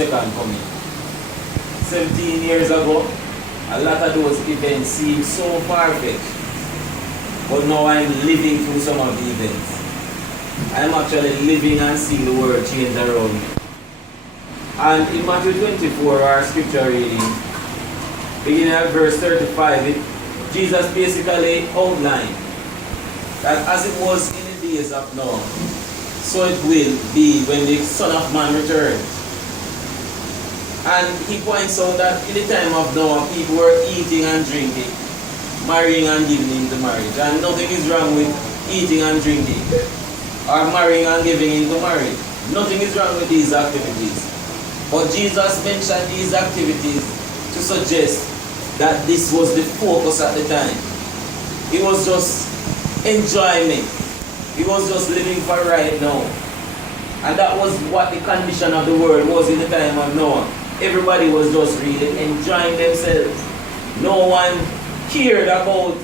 second coming. 17 years ago, a lot of those events seemed so far-fetched. But now I'm living through some of the events. I'm actually living and seeing the world change around me. And in Matthew 24, our scripture reading, beginning at verse 35, Jesus basically outlined that as it was in the days of Noah, so it will be when the Son of Man returns. And he points out that in the time of Noah, people were eating and drinking, marrying and giving into marriage. And nothing is wrong with eating and drinking, or marrying and giving into marriage. Nothing is wrong with these activities. But Jesus mentioned these activities to suggest that this was the focus at the time. It was just enjoyment. It was just living for right now. And that was what the condition of the world was in the time of Noah. Everybody was just really enjoying themselves. No one cared about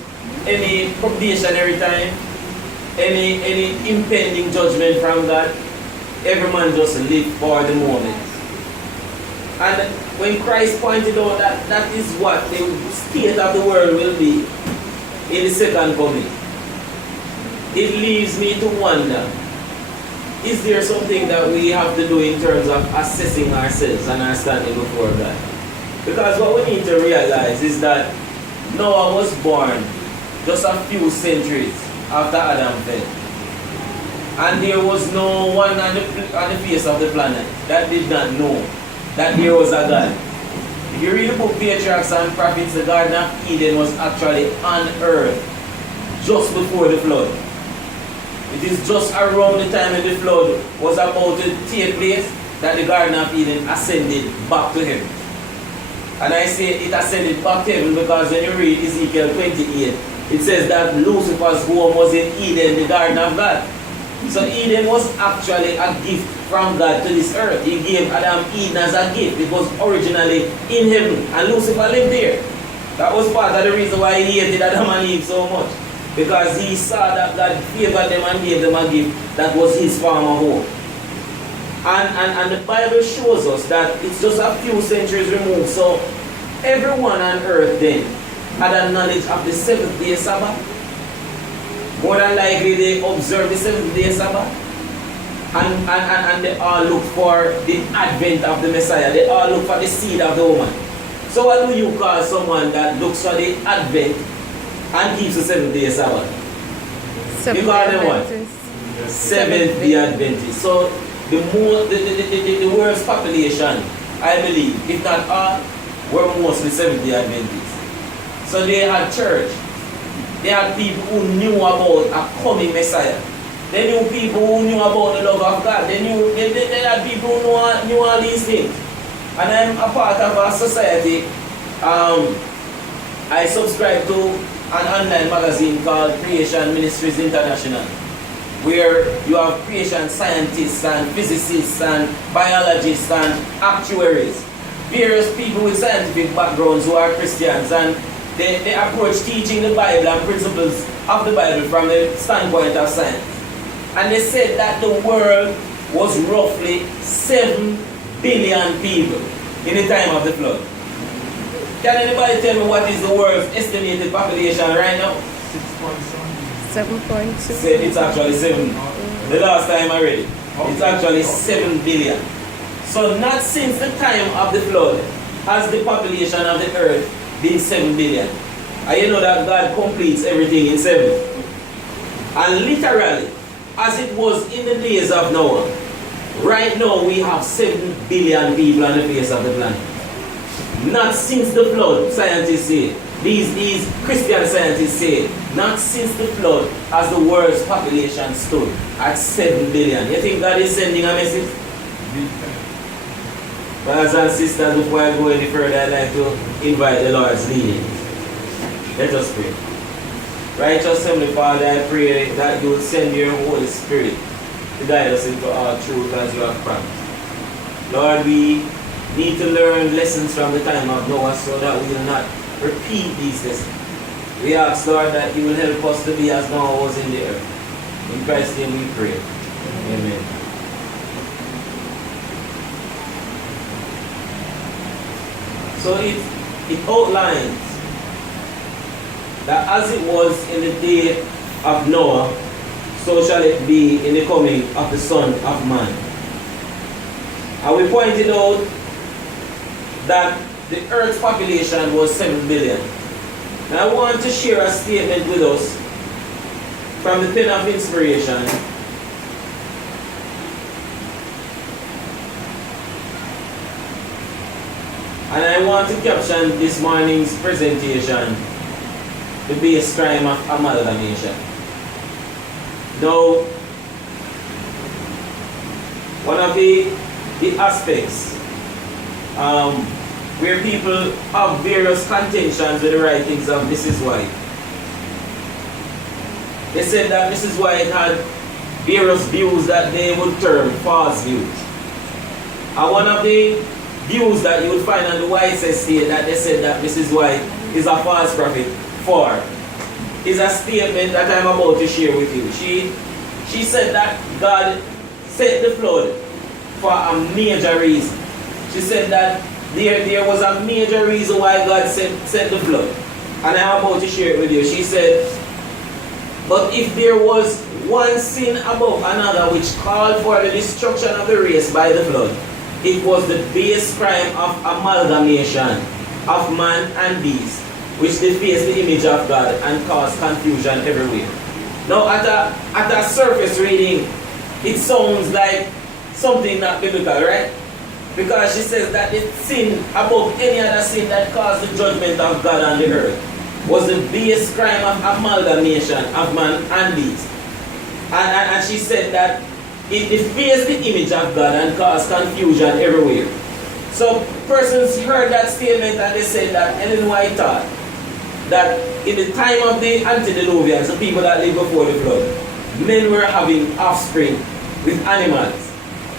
any probationary time, any impending judgment from God. Every man just lived for the moment. And when Christ pointed out that that is what the state of the world will be in the second coming, it leaves me to wonder, is there something that we have to do in terms of assessing ourselves and our standing before God? Because what we need to realize is that Noah was born just a few centuries after Adam fell. And there was no one on the face of the planet that did not know that there was a God. If you read the book Patriarchs and Prophets, the Garden of Eden was actually on earth just before the flood. It is just around the time that the flood was about to take place that the Garden of Eden ascended back to heaven. And I say it ascended back to heaven because when you read Ezekiel 28, it says that Lucifer's home was in Eden, the Garden of God. So Eden was actually a gift from God to this earth. He gave Adam Eden as a gift. It was originally in heaven, and Lucifer lived there. That was part of the reason why he hated Adam and Eve so much, because he saw that God favored them and gave them a gift that was his former home. And the Bible shows us that it's just a few centuries removed. So everyone on earth then had a knowledge of the seventh day Sabbath. More than likely they observed the seventh day Sabbath. And they all look for the advent of the Messiah. They all look for the seed of the woman. So what do you call someone that looks for the advent and keeps the seventh day Sabbath? You call them what? Seventh day Adventist. So the world's population, I believe, if not all, were mostly seventh day Adventists. So they had church. They had people who knew about a coming Messiah. They knew people who knew about the love of God. They had people who knew all these things. And I'm a part of a society. I subscribe to an online magazine called Creation Ministries International, where you have creation scientists and physicists and biologists and actuaries, various people with scientific backgrounds who are Christians, and they approach teaching the Bible and principles of the Bible from the standpoint of science. And they said that the world was roughly 7 billion people in the time of the flood. Can anybody tell me what is the world's estimated population right now? 7.2. Said it's actually 7. The last time I read it, it's actually 7 billion. So not since the time of the flood has the population of the earth been 7 billion. And you know that God completes everything in 7. And literally, as it was in the days of Noah, right now we have 7 billion people on the face of the planet. Not since the flood, scientists say, these Christian scientists say, not since the flood has the world's population stood at 7 billion. You think God is sending a message? Brothers and sisters, before I go any further, I'd like to invite the Lord's leading. Let us pray. Righteous Heavenly Father, I pray that you will send your Holy Spirit to guide us into all truth as you have promised. Lord, we need to learn lessons from the time of Noah so that we will not repeat these lessons. We ask, Lord, that you will help us to be as Noah was in the earth. In Christ's name we pray. Amen. So it outlines that as it was in the day of Noah, so shall it be in the coming of the Son of Man. And we pointed out that the earth's population was 7 billion. Now I want to share a statement with us from the pen of inspiration. And I want to caption this morning's presentation, the base crime of amalgamation. Now, one of the aspects where people have various contentions with the writings of Mrs. White. They said that Mrs. White had various views that they would term false views. And one of the views that you would find on the White estate that they said that Mrs. White is a false prophet for is a statement that I'm about to share with you. She said that God sent the flood for a major reason. She said that there was a major reason why God sent the flood. And I'm about to share it with you. She said, but if there was one sin above another which called for the destruction of the race by the flood, it was the base crime of amalgamation of man and beast, which defaced the image of God and caused confusion everywhere. Now at a surface reading, it sounds like something not biblical, right? Because she says that the sin above any other sin that caused the judgment of God on the earth was the base crime of amalgamation of man and beast. And she said that it defaced the image of God and caused confusion everywhere. So persons heard that statement and they said that Ellen White thought that in the time of the antediluvians, the people that lived before the flood, men were having offspring with animals,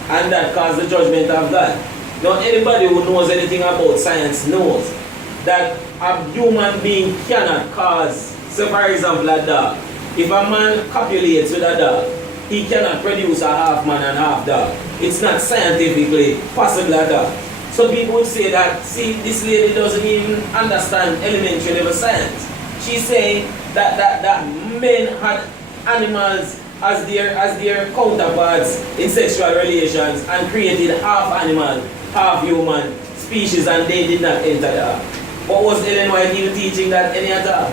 and that caused the judgment of God. Now anybody who knows anything about science knows that a human being cannot cause, say for example a dog. If a man copulates with a dog, he cannot produce a half man and half dog. It's not scientifically possible at all. So people would say that, see, this lady doesn't even understand elementary level science. She's saying that men had animals as their counterparts in sexual relations and created half animal, half human species, and they did not enter the ark. What was Ellen White even teaching that any at all?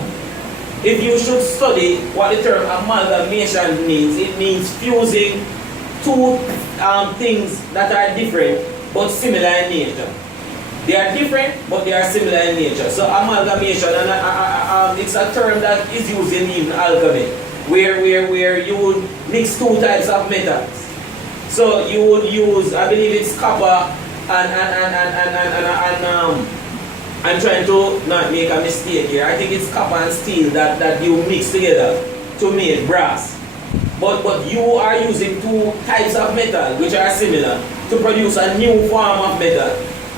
If you should study what the term amalgamation means, it means fusing two things that are different but similar in nature. They are different but they are similar in nature. So amalgamation, it's a term that is used in even alchemy, where you would mix two types of metals. So you would use, I believe it's copper and I'm trying to not make a mistake here. I think it's copper and steel that you mix together to make brass. But you are using two types of metal which are similar to produce a new form of metal.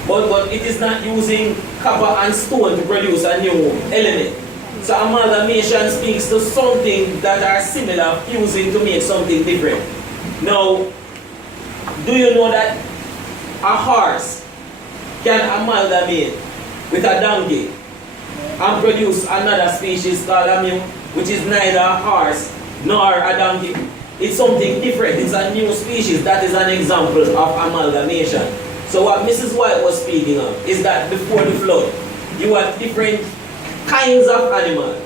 But it is not using copper and stone to produce a new element. So amalgamation speaks to something that are similar, fusing to make something different. Now, do you know that a horse can amalgamate with a donkey and produce another species called a mule, which is neither a horse nor a donkey? It's something different. It's a new species. That is an example of amalgamation. So what Mrs. White was speaking of is that before the flood, you had different kinds of animals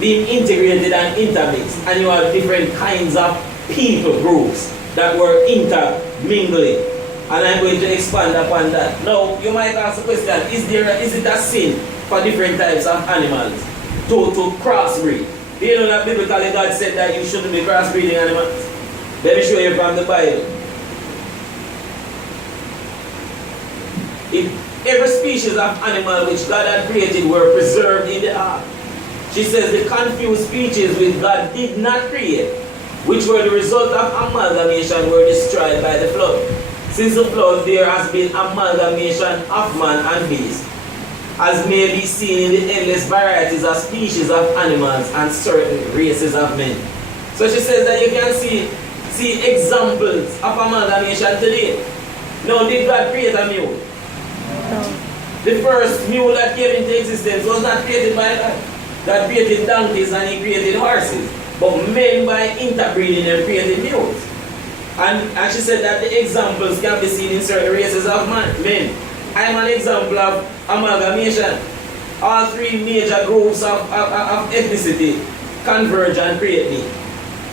being integrated and intermixed, and you had different kinds of people groups that were intermingling. And I'm going to expand upon that. Now, you might ask the question, is it a sin for different types of animals to crossbreed? Do you know that biblically God said that you shouldn't be crossbreeding animals? Let me show you from the Bible. If every species of animal which God had created were preserved in the ark, she says the confused species which God did not create, which were the result of amalgamation, were destroyed by the flood. Since the flood, there has been amalgamation of man and beast, as may be seen in the endless varieties of species of animals and certain races of men. So she says that you can see examples of amalgamation today. Now, did God create a mule? No. The first mule that came into existence was not created by God. God created donkeys and he created horses. But men, by interbreeding them, created mules. And she said that the examples can be seen in certain races of men. I am an example of amalgamation. All three major groups of ethnicity converge and create me.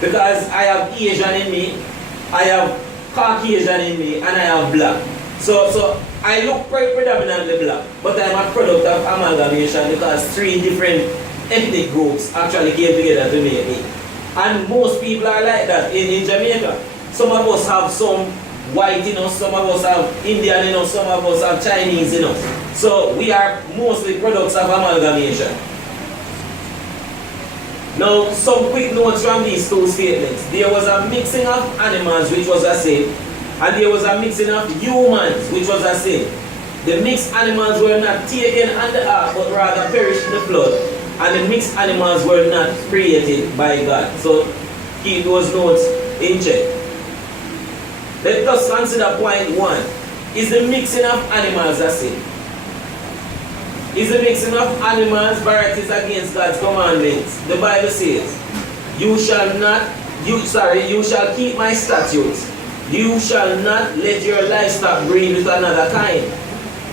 Because I have Asian in me, I have Caucasian in me, and I have black. So I look predominantly black, but I'm a product of amalgamation because three different ethnic groups actually came together to make me. And most people are like that in Jamaica. Some of us have some white in us, some of us have Indian in us, some of us have Chinese in us. So we are mostly products of amalgamation. Now, some quick notes from these two statements. There was a mixing of animals, which was a sin, and there was a mixing of humans, which was a sin. The mixed animals were not taken on the ark, but rather perished in the flood. And the mixed animals were not created by God. So keep those notes in check. Let us consider point 1. Is the mixing of animals a sin? Is the mixing of animals varieties against God's commandments? The Bible says, you shall keep my statutes. You shall not let your livestock breed with another kind.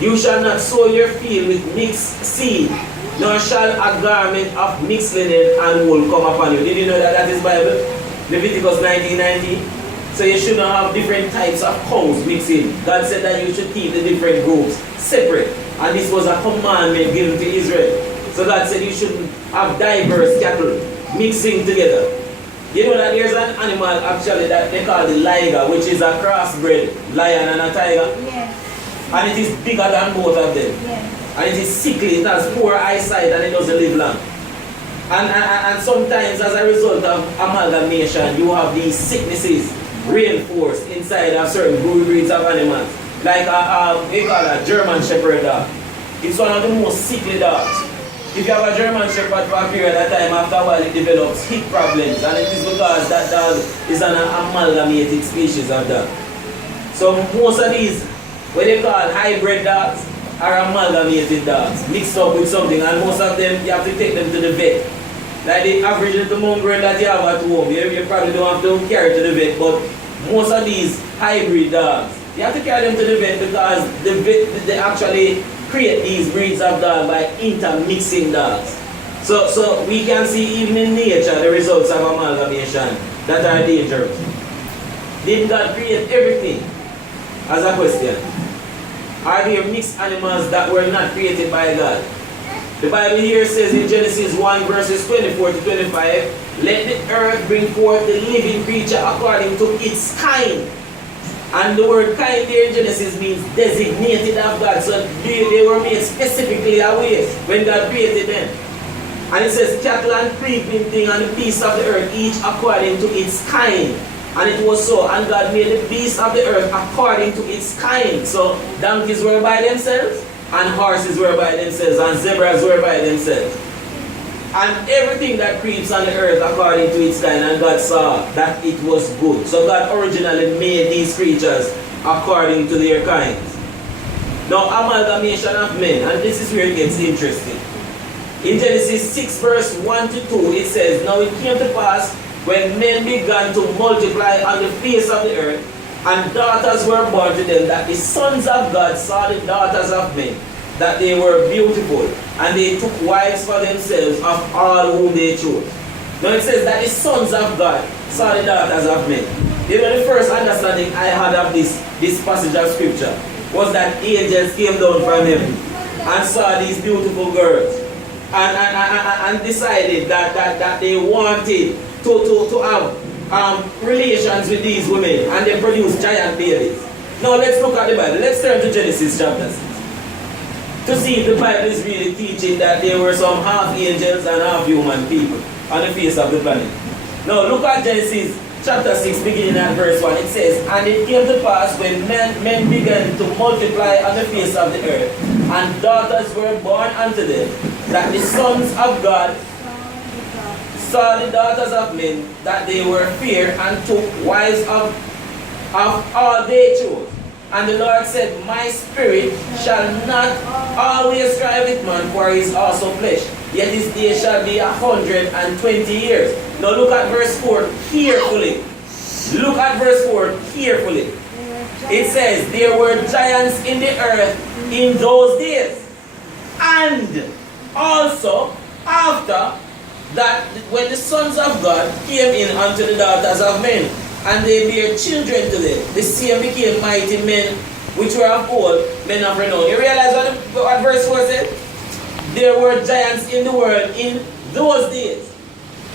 You shall not sow your field with mixed seed, nor shall a garment of mixed linen and wool come upon you. Did you know that is Bible? Leviticus 19:19. So you shouldn't have different types of cows mixing. God said that you should keep the different groups separate. And this was a commandment given to Israel. So God said you shouldn't have diverse cattle mixing together. You know that there's an animal actually that they call the liger, which is a crossbred lion and a tiger. Yes. And it is bigger than both of them. Yes. And it is sickly, it has poor eyesight, and it doesn't live long. And sometimes as a result of amalgamation, you have these sicknesses reinforced inside of certain breeds of animals. Like we call a German Shepherd dog. It's one of the most sickly dogs. If you have a German Shepherd for a period of time, after a while it develops hip problems, and it is because that dog is an amalgamated species of dog. So most of these, what they call hybrid dogs, are amalgamated dogs, mixed up with something, and most of them you have to take them to the vet. Like the average little mongrel that you have at home, you probably don't have to carry to the vet, but most of these hybrid dogs, you have to carry them to the vet because the vet, they actually create these breeds of dogs by intermixing dogs. So we can see even in nature the results of amalgamation that are dangerous. Did God create everything? As a question. Are there mixed animals that were not created by God? The Bible here says in Genesis 1 verses 24 to 25, let the earth bring forth the living creature according to its kind. And the word kind there in Genesis means designated of God. So they were made specifically away when God created them. And it says cattle and creeping thing and the beasts of the earth, each according to its kind. And it was so. And God made the beasts of the earth according to its kind. So donkeys were by themselves, and horses were by themselves, and zebras were by themselves. And everything that creeps on the earth according to its kind, and God saw that it was good. So God originally made these creatures according to their kinds. Now amalgamation of men, and this is where it gets interesting. In Genesis 6 verse 1 to 2 it says, now it came to pass when men began to multiply on the face of the earth, and daughters were born to them, that the sons of God saw the daughters of men, that they were beautiful, and they took wives for themselves of all whom they chose. Now it says that the sons of God saw the daughters of men. You know, the first understanding I had of this passage of scripture was that angels came down from heaven and saw these beautiful girls and decided that they wanted to have relations with these women, and they produced giant babies. Now let's look at the Bible. Let's turn to Genesis chapter 6 to see if the Bible is really teaching that there were some half angels and half human people on the face of the planet. Now look at Genesis chapter 6 beginning at verse 1. It says, and it came to pass when men began to multiply on the face of the earth, and daughters were born unto them, that the sons of God saw the daughters of men, that they were fair, and took wives of all they chose. And the Lord said, my spirit shall not always strive with man, for he is also flesh. Yet his days shall be 120 years. Now look at verse 4 carefully. Look at verse 4 carefully. It says, there were giants in the earth in those days. And also, after that, when the sons of God came in unto the daughters of men, and they bare children to them, the same became mighty men, which were of old, men of renown. You realize what verse 4 said? There were giants in the world in those days.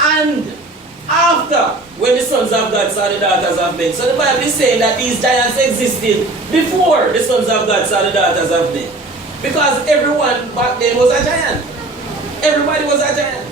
And after, when the sons of God saw the daughters of men. So the Bible is saying that these giants existed before the sons of God saw the daughters of men. Because everyone back then was a giant. Everybody was a giant.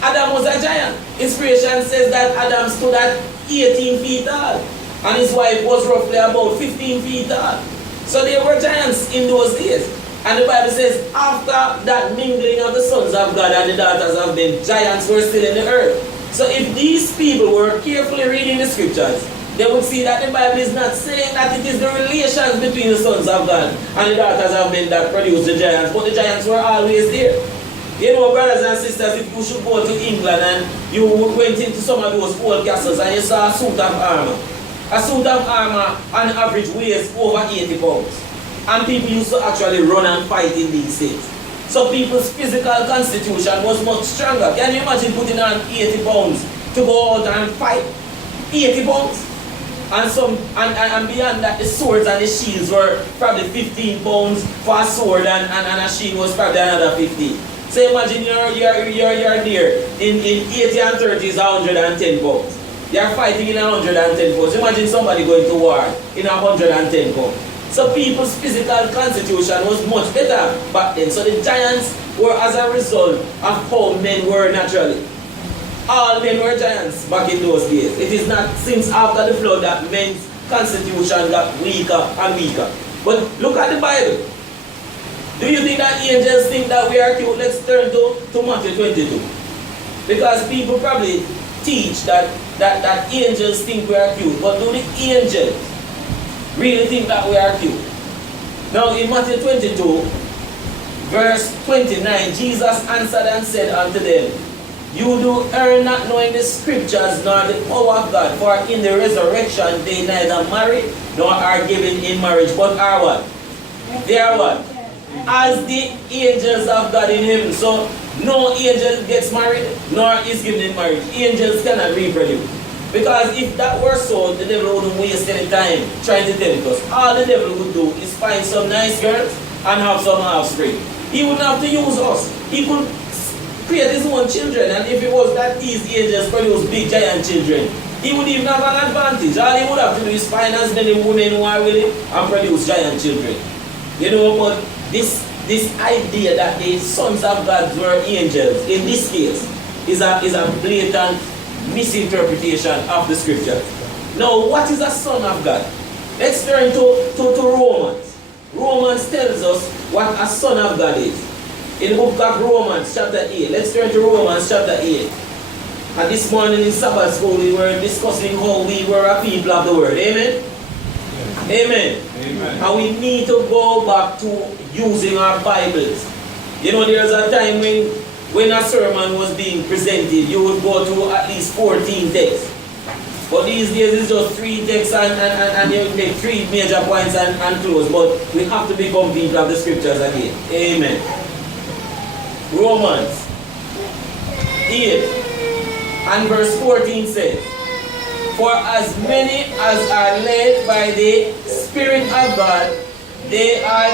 Adam was a giant. Inspiration says that Adam stood at 18 feet tall. And his wife was roughly about 15 feet tall. So they were giants in those days. And the Bible says, after that mingling of the sons of God and the daughters of men, giants were still in the earth. So if these people were carefully reading the scriptures, they would see that the Bible is not saying that it is the relations between the sons of God and the daughters of men that produce the giants, but the giants were always there. You know, brothers and sisters, if you should go to England and you went into some of those old castles and you saw a suit of armor. A suit of armor on average weighs over 80 pounds. And people used to actually run and fight in these things. So people's physical constitution was much stronger. Can you imagine putting on 80 pounds to go out and fight? 80 pounds? And beyond that, the swords and the shields were probably 15 pounds for a sword, and a shield was probably another 15. So imagine you're there in 80 and 30 is 110 pounds. You're fighting in 110 pounds. Imagine somebody going to war in 110 pounds. So people's physical constitution was much better back then. So the giants were as a result of how men were naturally. All men were giants back in those days. It is not since after the flood that men's constitution got weaker and weaker. But look at the Bible. Do you think that angels think that we are cute? Let's turn to Matthew 22. Because people probably teach that angels think we are cute. But do the angels really think that we are cute? Now in Matthew 22, verse 29, Jesus answered and said unto them, you do err not knowing the scriptures nor the power of God, for in the resurrection they neither marry nor are given in marriage, but are what? They are what? As the angels of God in heaven. So no angel gets married nor is given in marriage. Angels cannot reproduce. Because if that were so, the devil wouldn't waste any time trying to tell it us. All the devil would do is find some nice girls and have some offspring. He wouldn't have to use us. He could create his own children, and if it was that these angels produce big giant children, he would even have an advantage. All he would have to do is find as many women who are willing and produce giant children. You know, but this idea that the sons of God were angels, in this case, is a blatant misinterpretation of the scripture. Now, what is a son of God? Let's turn to Romans. Romans tells us what a son of God is. In the book of Romans chapter 8. Let's turn to Romans chapter 8. And this morning in Sabbath school we were discussing how we were a people of the word. Amen? Amen. Amen. And we need to go back to using our Bibles. You know, there's a time when a sermon was being presented, you would go to at least 14 texts. But these days it's just 3 texts and you make 3 major points and close. But we have to become people of the scriptures again. Amen. Romans 8 and verse 14 says, for as many as are led by the Spirit of God, they are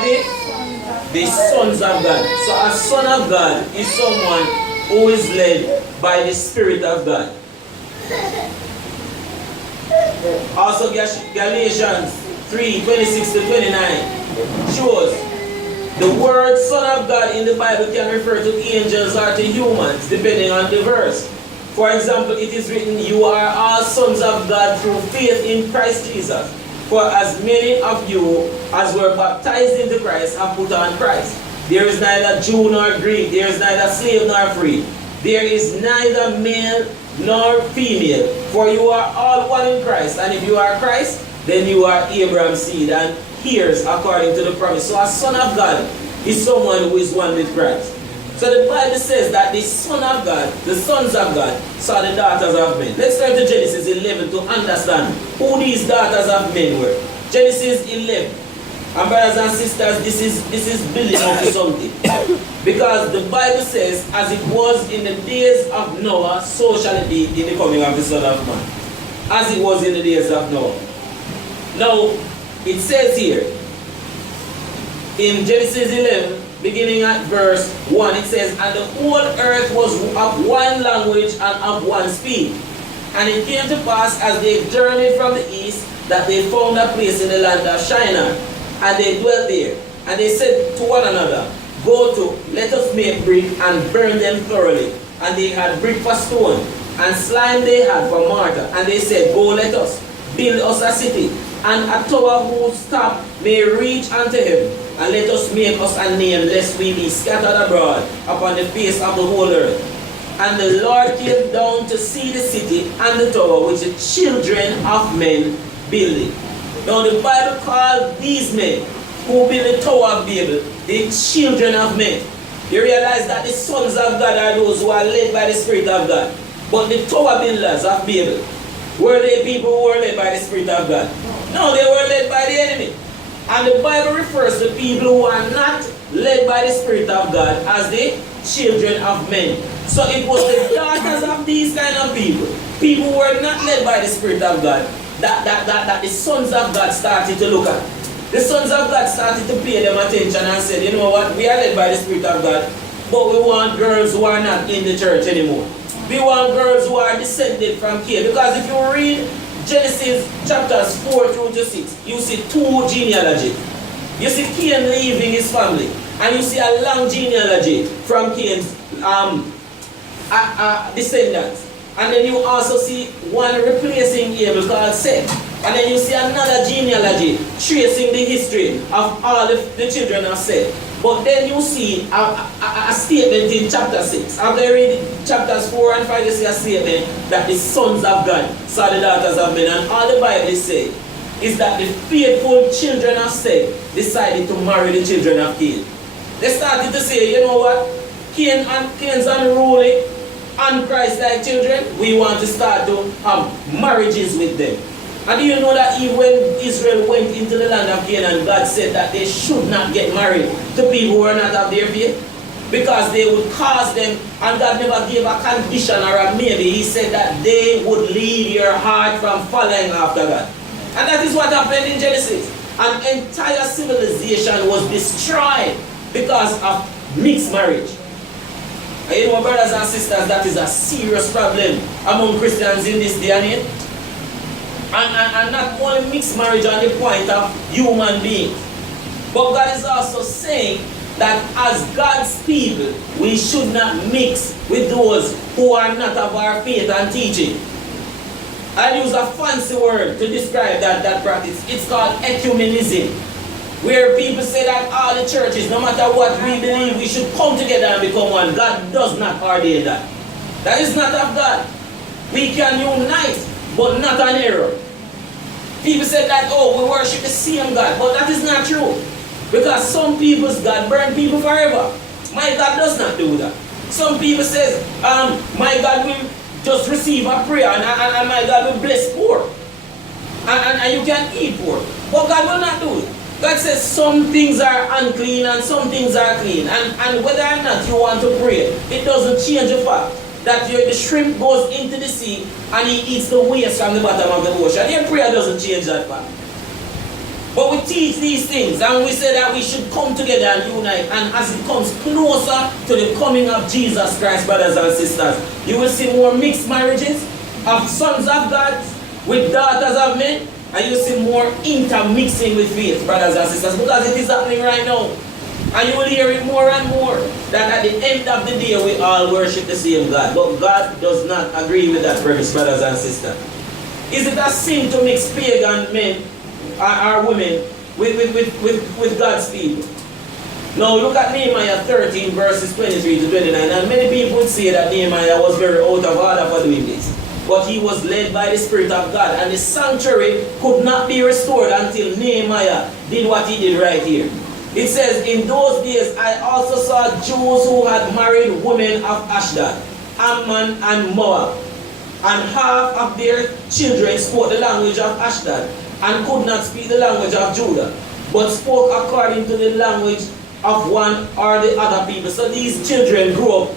the sons of God. So a son of God is someone who is led by the Spirit of God. Also Galatians 3:26 to 29 shows the word son of God in the Bible can refer to angels or to humans depending on the verse. For example, it is written, you are all sons of God through faith in Christ Jesus. For as many of you as were baptized into Christ have put on Christ. There is neither Jew nor Greek, there is neither slave nor free. There is neither male nor female, for you are all one in Christ. And if you are Christ, then you are Abraham's seed and heirs according to the promise. So a son of God is someone who is one with Christ. So the Bible says that the son of God, the sons of God, saw the daughters of men. Let's turn to Genesis 11 to understand who these daughters of men were. Genesis 11. And brothers and sisters, this is building up to something. Because the Bible says, as it was in the days of Noah, so shall it be in the coming of the Son of Man. As it was in the days of Noah. Now, it says here, in Genesis 11, beginning at verse 1, it says, and the whole earth was of one language and of one speech. And it came to pass, as they journeyed from the east, that they found a place in the land of Shinar. And they dwelt there. And they said to one another, go to, let us make brick and burn them thoroughly. And they had brick for stone, and slime they had for mortar. And they said, go, let us build us a city, and a tower whose top may reach unto heaven. And let us make us a name, lest we be scattered abroad upon the face of the whole earth. And the Lord came down to see the city and the tower which the children of men builded. Now the Bible called these men who built the Tower of Babel the children of men. You realize that the sons of God are those who are led by the Spirit of God. But the Tower builders of Babel, were they people who were led by the Spirit of God? No, they were led by the enemy. And the Bible refers to people who are not led by the Spirit of God as the children of men. So it was the daughters of these kind of people, people who were not led by the Spirit of God, that the sons of God started to look at. The sons of God started to pay them attention and said, you know what, we are led by the Spirit of God, but we want girls who are not in the church anymore. We want girls who are descended from Cain. Because if you read Genesis chapters 4 through to 6, you see two genealogies. You see Cain leaving his family, and you see a long genealogy from Cain's descendants. And then you also see one replacing Abel called Seth. And then you see another genealogy tracing the history of all the children of Seth. But then you see a statement in chapter 6. After you read chapters 4 and 5, you see a statement that the sons of God saw the daughters of men. And all the Bible says is that the faithful children of Seth decided to marry the children of Cain. They started to say, you know what? Cain's unruly, Christ-like children, we want to start to have marriages with them. And do you know that even when Israel went into the land of Canaan, God said that they should not get married to people who are not of their faith? Because they would cause them, and God never gave a condition or a maybe. He said that they would lead your heart from following after God. And that is what happened in Genesis. An entire civilization was destroyed because of mixed marriage. And you know, brothers and sisters, that is a serious problem among Christians in this day and age. And not only mixed marriage on the point of human beings, but God is also saying that as God's people, we should not mix with those who are not of our faith and teaching. I use a fancy word to describe that practice. It's called ecumenism, where people say that all the churches, no matter what we believe, we should come together and become one. God does not ordain that. That is not of God. We can unite, but not an error. People say that, oh, we worship the same God, but that is not true. Because some people's God burn people forever. My God does not do that. Some people say, my God will just receive a prayer, and my God will bless poor. And you can eat poor. But God will not do it. God says some things are unclean and some things are clean. And whether or not you want to pray, it doesn't change the fact that the shrimp goes into the sea and he eats the waste from the bottom of the ocean. Your prayer doesn't change that fact. But we teach these things and we say that we should come together and unite. And as it comes closer to the coming of Jesus Christ, brothers and sisters, you will see more mixed marriages of sons of God with daughters of men. And you see more intermixing with faith, brothers and sisters, because it is happening right now. And you will hear it more and more, that at the end of the day, we all worship the same God. But God does not agree with that premise, brothers and sisters. Is it a sin to mix pagan men or women with God's people? Now look at Nehemiah 13, verses 23 to 29. And many people would say that Nehemiah was very out of order for doing this. but he was led by the Spirit of God. And the sanctuary could not be restored until Nehemiah did what he did right here. It says, in those days I also saw Jews who had married women of Ashdod, Ammon, and Moab. And half of their children spoke the language of Ashdod and could not speak the language of Judah, but spoke according to the language of one or the other people. So these children grew up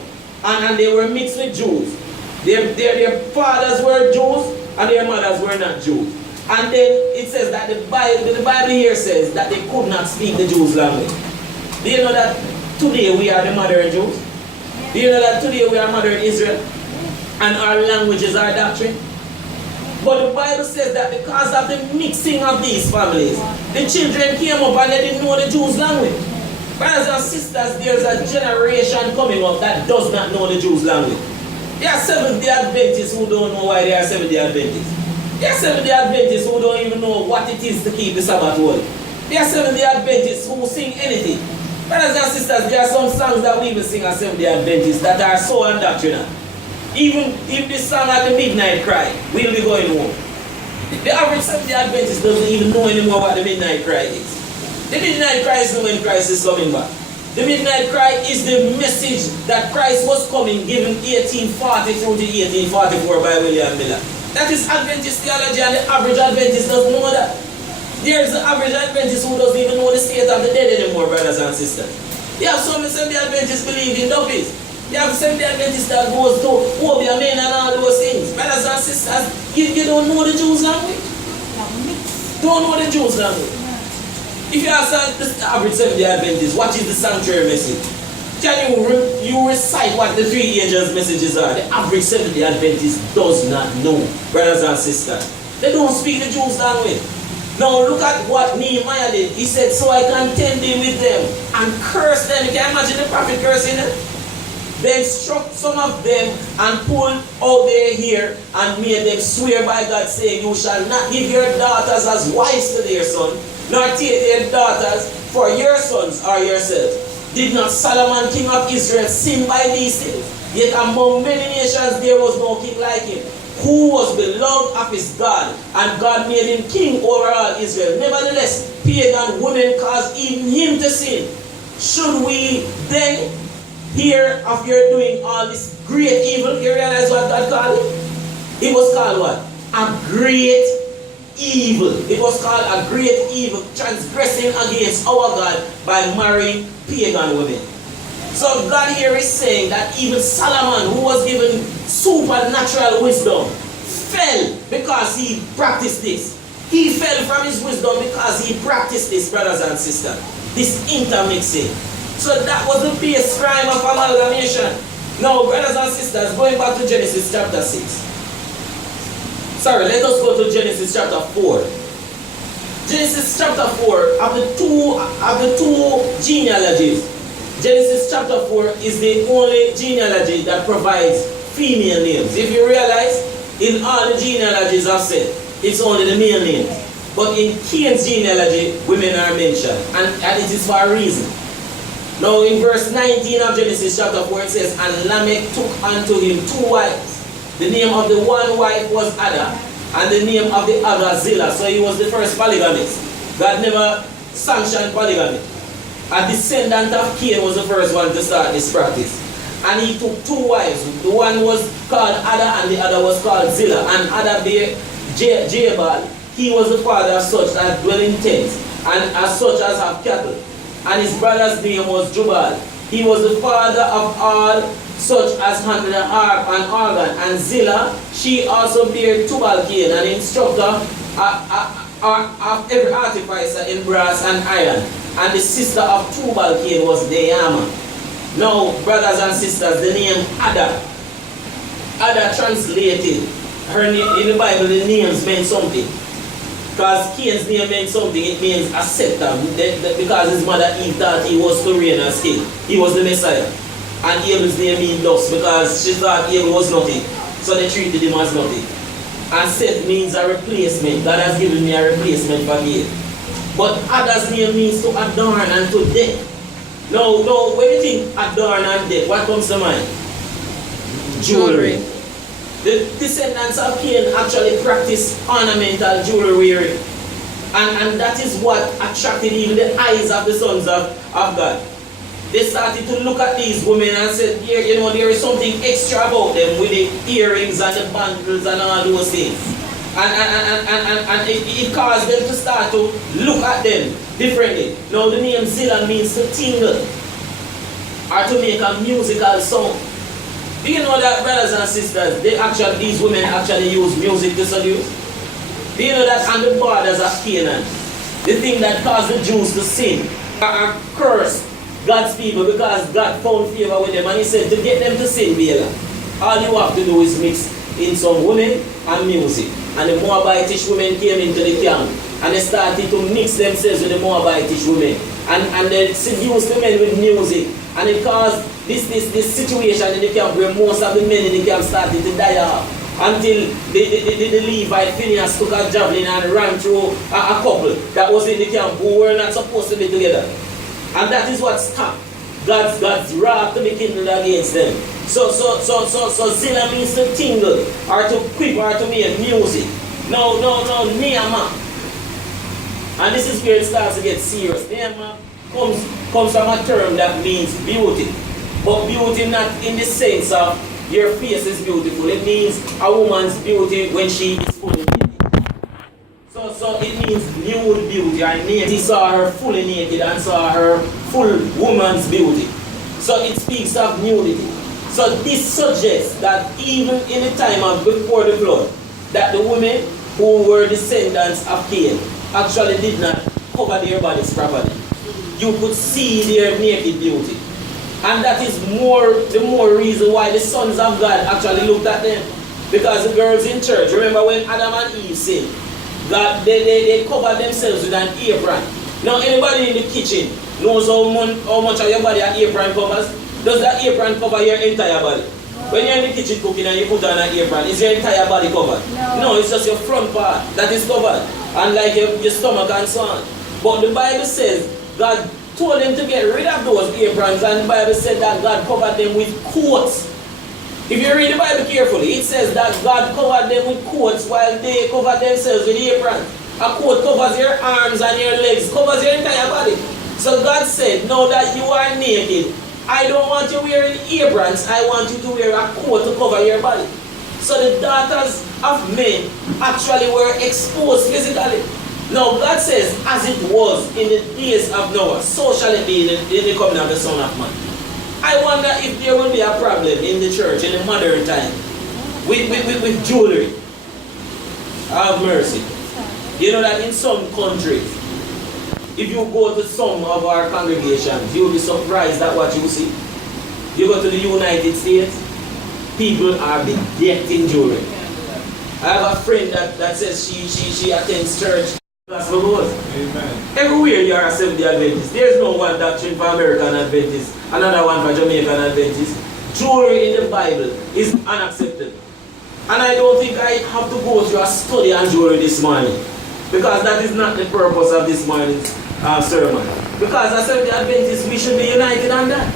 and they were mixed with Jews. Their fathers were Jews and their mothers were not Jews. And then it says that the Bible here says that they could not speak the Jews' language. Do you know that today we are the modern Jews? Do you know that today we are modern Israel? And our language is our doctrine? But the Bible says that because of the mixing of these families, the children came up and they didn't know the Jews' language. Brothers and sisters, there's a generation coming up that does not know the Jews' language. There are Seventh-day Adventists who don't know why they are Seventh-day Adventists. There are Seventh-day Adventists who don't even know what it is to keep the Sabbath holy. There are Seventh-day Adventists who sing anything. Brothers and sisters, there are some songs that we even sing as Seventh-day Adventists that are so undoctrinal. Even if this song at the midnight cry, we'll be going home. The average Seventh-day Adventist doesn't even know anymore what the midnight cry is. The midnight cry is when Christ is coming back. The midnight cry is the message that Christ was coming, given 1840 through to 1844 by William Miller. That is Adventist theology, and the average Adventist doesn't know that. There's the average Adventist who doesn't even know the state of the dead anymore, brothers and sisters. You have some Seventh-day Adventists believe in duppies. You have Seventh-day Adventists that goes to Obia men and all those things. Brothers and sisters, you don't know the Jews' language. Don't know the Jews' language. If you ask the average Seventh-day Adventist, what is the sanctuary message? Can you recite what the three angels' messages are? The average Seventh-day Adventist does not know, brothers and sisters. They don't speak the Jews' language. Now look at what Nehemiah did. He said, so I contended with them and cursed them. You can imagine the prophet cursing them? Then struck some of them and pulled out their hair and made them swear by God, saying, you shall not give your daughters as wives to their sons, nor take their daughters for your sons or yourselves. Did not Solomon, king of Israel, sin by these things? Yet among many nations there was no king like him, who was beloved of his God, and God made him king over all Israel. Nevertheless, pagan women caused even him to sin. Should we then hear of your doing all this great evil? You realize what God called it? It was called what? A great evil. It was called a great evil, transgressing against our God by marrying pagan women. So God here is saying that even Solomon, who was given supernatural wisdom, fell because he practiced this. He fell from his wisdom because he practiced this, brothers and sisters. This intermixing. So that was the base crime of amalgamation. Now, brothers and sisters, going back to Genesis chapter 6. Sorry, let us go to Genesis chapter 4. Genesis chapter 4, of the two genealogies, Genesis chapter 4 is the only genealogy that provides female names. If you realize, in all the genealogies I've said, it's only the male names. But in Cain's genealogy, women are mentioned. And it is for a reason. Now in verse 19 of Genesis chapter 4, it says, and Lamech took unto him two wives. The name of the one wife was Ada, and the name of the other Zillah. So he was the first polygamist. God never sanctioned polygamy. A descendant of Cain was the first one to start this practice. And he took two wives. The one was called Ada and the other was called Zillah. And Ada bare Jabal. He was the father of such as dwell in tents, and as such as have cattle. And his brother's name was Jubal. He was the father of all such as handle the harp and organ. And Zillah, she also bare Tubal-Cain, an instructor of every artificer in brass and iron. And the sister of Tubal-Cain was Deama. Now, brothers and sisters, the name Ada. Ada translated, her name, in the Bible, the names meant something. Because Cain's name meant something, it means a scepter. Because his mother Eve thought he was to reign as king. He was the Messiah. And Abel's name means dust because she thought Abel was nothing. So they treated him as nothing. And Seth means a replacement. God has given me a replacement for Cain. But Ada's name means to adorn and to deck. Now, when you think adorn and deck, what comes to mind? Jewelry. The descendants of Cain actually practiced ornamental jewelry wearing. And that is what attracted even the eyes of the sons of God. They started to look at these women and said, you know, there is something extra about them with the earrings and the bangles and all those things. And it caused them to start to look at them differently. Now the name Zilla means to tingle or to make a musical sound. Do you know that, brothers and sisters, these women actually use music to seduce? Do you know that on the borders of Canaan, the thing that caused the Jews to sin or curse God's people because God found favor with them, and he said to get them to sin, Bela, all you have to do is mix in some women and music. And the Moabitish women came into the camp and they started to mix themselves with the Moabitish women. And they seduced the men with music. And it caused this situation in the camp where most of the men in the camp started to die off. Until the Levite Phineas took a javelin and ran through a couple that was in the camp who were not supposed to be together. And that is what stopped God's wrath to be kindled against them. So Zilla means to tingle or to quiver or to make music. No, Nehemiah. And this is where it starts to get serious. Nehemiah comes from a term that means beauty. But beauty not in the sense of your face is beautiful. It means a woman's beauty when she is fully naked. So it means nude beauty. And he saw her fully naked and saw her full woman's beauty. So it speaks of nudity. So this suggests that even in the time of before the flood, that the women who were descendants of Cain actually did not cover their bodies properly. You could see their naked beauty. And that is the more reason why the sons of God actually looked at them. Because the girls in church, remember when Adam and Eve sinned, God, they covered themselves with an apron. Now anybody in the kitchen knows how much of your body an apron covers? Does that apron cover your entire body? When you're in the kitchen cooking and you put on an apron, is your entire body covered? No, it's just your front part that is covered. And like your stomach and so on. But the Bible says God told them to get rid of those aprons, and the Bible said that God covered them with coats. If you read the Bible carefully, it says that God covered them with coats while they covered themselves with aprons. A coat covers your arms and your legs, covers your entire body. So God said, now that you are naked, I don't want you wearing aprons, I want you to wear a coat to cover your body. So the daughters of men actually were exposed physically. Now God says, as it was in the days of Noah, so shall it be in the coming of the Son of Man. I wonder if there will be a problem in the church in the modern time with jewelry. Have mercy. You know that in some countries, if you go to some of our congregations, you'll be surprised at what you see. You go to the United States, people are bedecked in jewelry. I have a friend that says she attends church. Gospel goes. Amen. Everywhere you are a Seventh-day Adventist. There's no one doctrine for American Adventists, another one for Jamaican Adventists. Jewelry in the Bible is unacceptable. And I don't think I have to go through a study on jewelry this morning, because that is not the purpose of this morning's sermon. Because as Seventh-day Adventists, we should be united on that.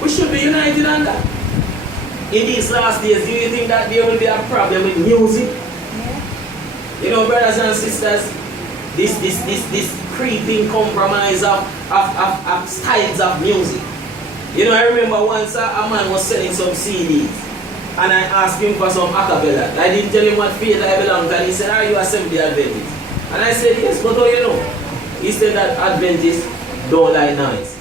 We should be united on that. In these last days, do you think that there will be a problem with music? Yeah. You know, brothers and sisters, this creeping compromise of styles of music. You know, I remember once a man was selling some CDs, and I asked him for some acapella. I didn't tell him what faith I belonged to, and he said, are you a Seventh-day Adventist? And I said, yes, but how you know? He said that Adventists don't like noise.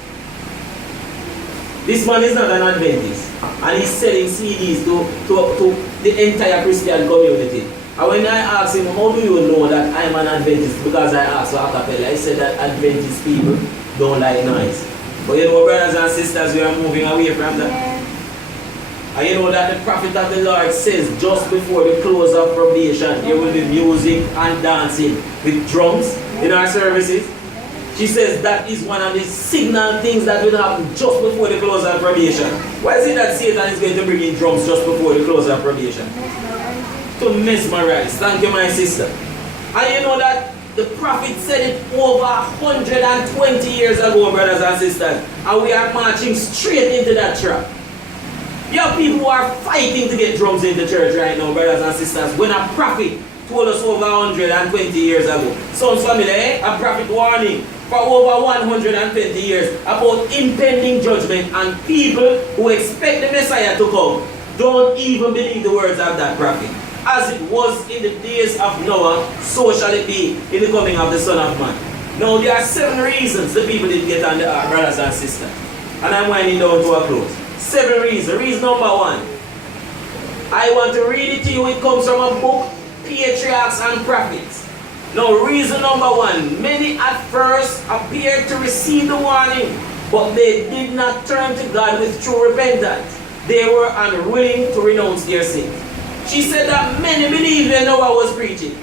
This man is not an Adventist, and he's selling CDs to the entire Christian community. And when I asked him, how do you know that I'm an Adventist? Because I asked for a cappella, he said that Adventist people don't like noise. But you know, brothers and sisters, we are moving away from that. Yeah. And you know that the prophet of the Lord says just before the close of probation, there will be music and dancing with drums in our services. She says that is one of the signal things that will happen just before the close of probation. Why is it that Satan is going to bring in drums just before the close of probation? To mesmerize. Thank you, my sister. And you know that the prophet said it over 120 years ago, brothers and sisters. And we are marching straight into that trap. You have people who are fighting to get drums in the church right now, brothers and sisters. When a prophet told us over 120 years ago. Sounds familiar, eh? A prophet warning for over 120 years about impending judgment, and people who expect the Messiah to come don't even believe the words of that prophet. As it was in the days of Noah, so shall it be in the coming of the Son of Man. Now, there are 7 reasons the people didn't get on the ark, brothers and sisters. And I'm winding down to a close. 7 reasons. Reason number 1. I want to read it to you. It comes from a book, Patriarchs and Prophets. Now, reason number 1. Many at first appeared to receive the warning, but they did not turn to God with true repentance. They were unwilling to renounce their sins. She said that many believed when Noah was preaching,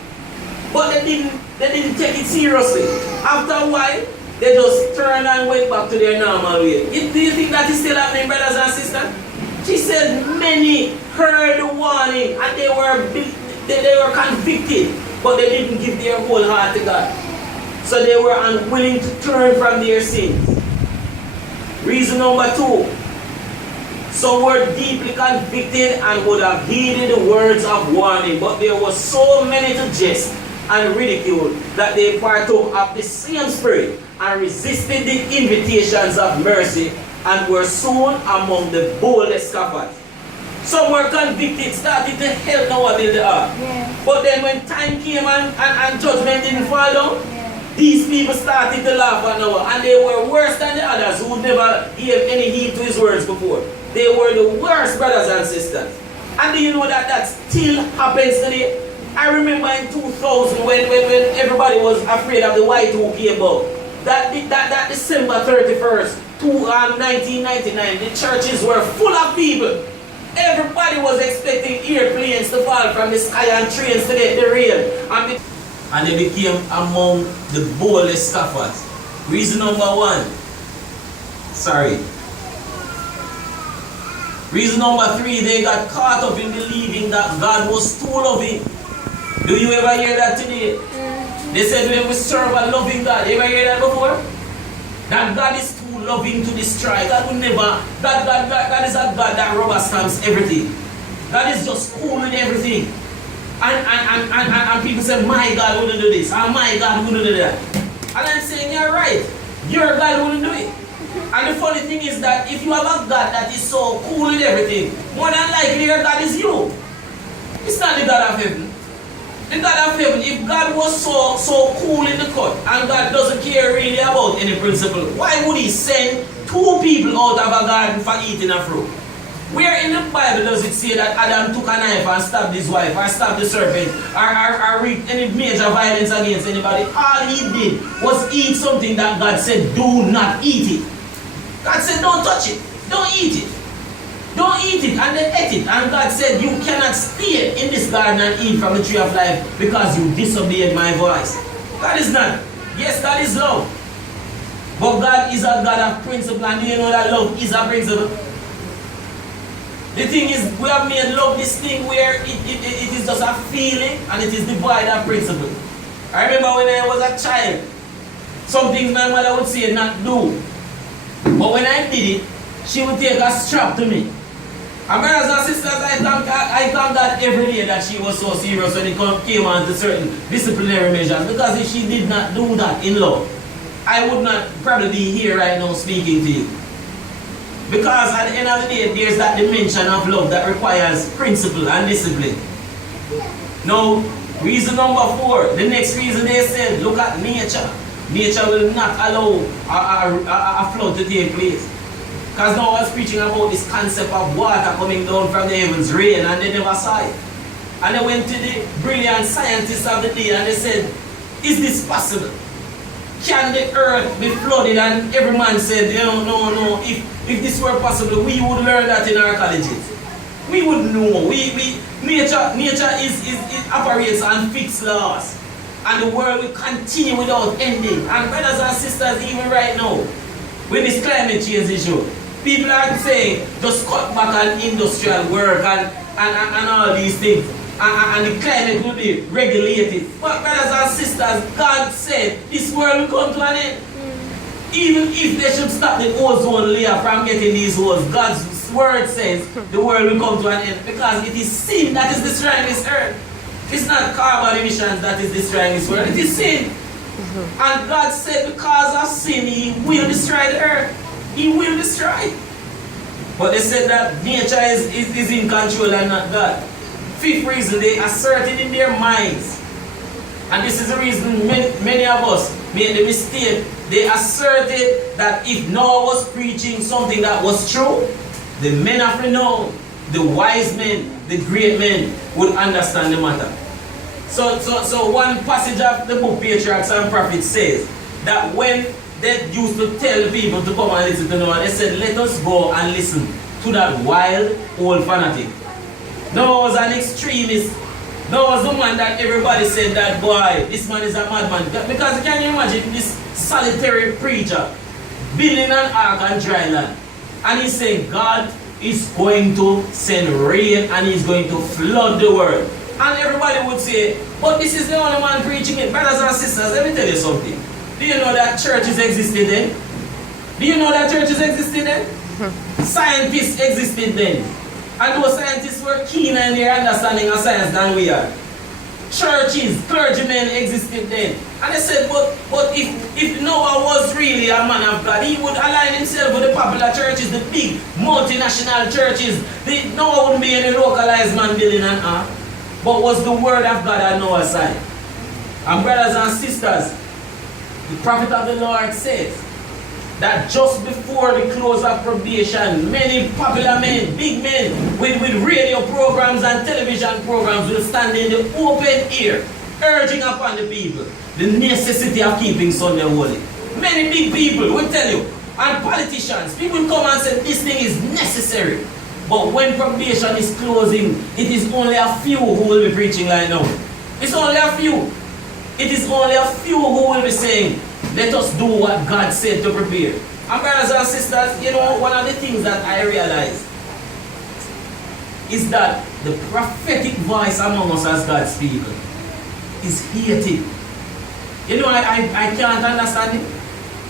but they didn't take it seriously. After a while, they just turned and went back to their normal way. Do you think that is still happening, brothers and sisters? She said many heard the warning and they were convicted, but they didn't give their whole heart to God. So they were unwilling to turn from their sins. Reason number 2. Some were deeply convicted and would have heeded the words of warning, but there were so many to jest and ridicule that they partook of the same spirit and resisted the invitations of mercy and were soon among the boldest scoffers. Some were convicted, started to help Noah build the ark. But then when time came and judgment didn't fall down, these people started to laugh at Noah, and they were worse than the others who never gave any heed to his words before. They were the worst, brothers and sisters. And do you know that still happens today? I remember in 2000 when everybody was afraid of the Y2K bug. That December 31st, 1999, the churches were full of people. Everybody was expecting airplanes to fall from the sky and trains to get the rain. And they became among the boldest scoffers. Reason number 1. Reason number 3, they got caught up in believing that God was too loving. Do you ever hear that today? They said when we serve a loving God. You ever hear that before? That God is too loving to destroy. God will never. God is a God that rubber stamps everything. God is just cool with everything. And people say, my God wouldn't do this, and my God wouldn't do that. And I'm saying, you're right. Your God wouldn't do it. And the funny thing is that if you have a God that is so cool with everything, more than likely your God is you. It's not the God of heaven. The God of heaven, if God was so cool in the cut, and God doesn't care really about any principle, why would he send 2 people out of a garden for eating a fruit? Where in the Bible does it say that Adam took a knife and stabbed his wife, or stabbed the serpent, or reaped any major violence against anybody? All he did was eat something that God said, do not eat it. God said, don't touch it. Don't eat it. Don't eat it. And they ate it. And God said, you cannot stay in this garden and eat from the tree of life because you disobeyed my voice. God is not. Yes, God is love. But God is a God of principle. And do you know that love is a principle? The thing is, we have made love this thing where it is just a feeling and it is devoid of principle. I remember when I was a child, some things my mother would say not do. But when I did it, she would take a strap to me. And brothers and sisters, I thank God every day that she was so serious when it came on to certain disciplinary measures. Because if she did not do that in love, I would not probably be here right now speaking to you. Because at the end of the day, there's that dimension of love that requires principle and discipline. Now, reason number 4, the next reason they said, look at nature. Nature will not allow a flood to take place. Because now I was preaching about this concept of water coming down from the heavens, rain, and they never saw it. And they went to the brilliant scientists of the day and they said, is this possible? Can the earth be flooded? And every man said, no, if this were possible, we would learn that in our colleges. We would know. Nature operates on fixed laws. And the world will continue without ending. And brothers and sisters, even right now, with this climate change issue, people are saying just cut back on industrial work and all these things. And the climate will be regulated. But brothers and sisters, God said this world will come to an end. Even if they should stop the ozone layer from getting these holes, God's word says the world will come to an end because it is sin that is destroying this earth. It's not carbon emissions that is destroying this world, it is sin. And God said because of sin, He will destroy the earth. He will destroy it. But they said that nature is in control and not God. Fifth reason, they assert it in their minds. And this is the reason many of us made the mistake. They asserted that if Noah was preaching something that was true, the men of renown, the wise men, the great men would understand the matter. So one passage of the book Patriarchs and Prophets says that when they used to tell people to come and listen to Noah, they said, let us go and listen to that wild old fanatic. Noah was an extremist. Noah was the man that everybody said that, boy, this man is a madman. Because can you imagine this solitary preacher building an ark on dry land? And he's saying God is going to send rain and he's going to flood the world. And everybody would say, but this is the only man preaching it. Brothers and sisters, let me tell you something. Do you know that churches existed then? Do you know that churches existed then? Scientists existed then. And those scientists were keener in their understanding of science than we are. Churches, clergymen existed then. And they said, but if Noah was really a man of God, he would align himself with the popular churches, the big multinational churches. Noah wouldn't be any localized man building an ark. But was the word of God on Noah's side? And brothers and sisters, the prophet of the Lord says that just before the close of probation, many popular men, big men, with radio programs and television programs will stand in the open air, urging upon the people the necessity of keeping Sunday holy. Many big people will tell you, and politicians, people come and say this thing is necessary. But when probation is closing, it is only a few who will be preaching like now. It's only a few. It is only a few who will be saying, let us do what God said to prepare. And brothers and sisters, you know, one of the things that I realize is that the prophetic voice among us as God's people is hated. You know, I can't understand it.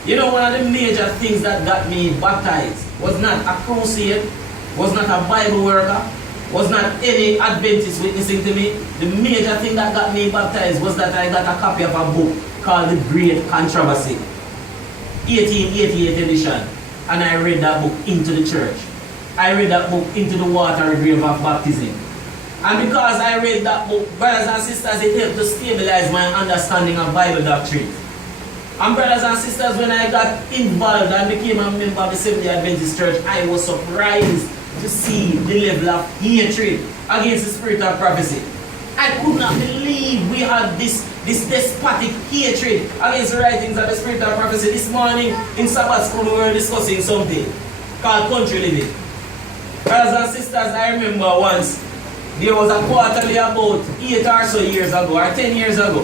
You know, one of the major things that got me baptized was not a crusade, was not a Bible worker, was not any Adventist witnessing to me. The major thing that got me baptized was that I got a copy of a book called The Great Controversy, 1888 edition. And I read that book into the church. I read that book into the watery grave of baptism. And because I read that book, brothers and sisters, it helped to stabilize my understanding of Bible doctrine. And brothers and sisters, when I got involved and became a member of the Seventh-day Adventist Church, I was surprised to see the level of hatred against the spirit of prophecy. I could not believe we had this despotic hatred against the writings of the spirit of prophecy. This morning in Sabbath school we were discussing something called country living. Brothers and sisters, I remember once there was a quarterly about 8 or so years ago, or 10 years ago,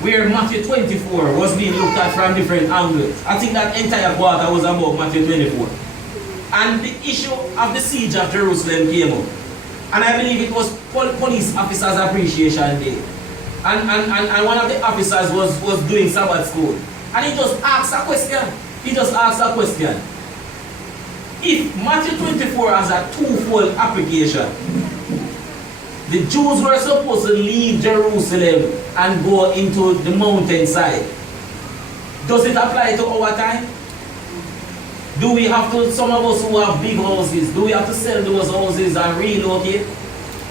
where Matthew 24 was being looked at from different angles. I think that entire quarter was about Matthew 24. And the issue of the siege of Jerusalem came up. And I believe it was Police Officers Appreciation Day. And one of the officers was doing Sabbath school. And he just asked a question. If Matthew 24 has a twofold application, the Jews were supposed to leave Jerusalem and go into the mountainside. Does it apply to our time? Do we have to, some of us who have big houses, do we have to sell those houses and relocate?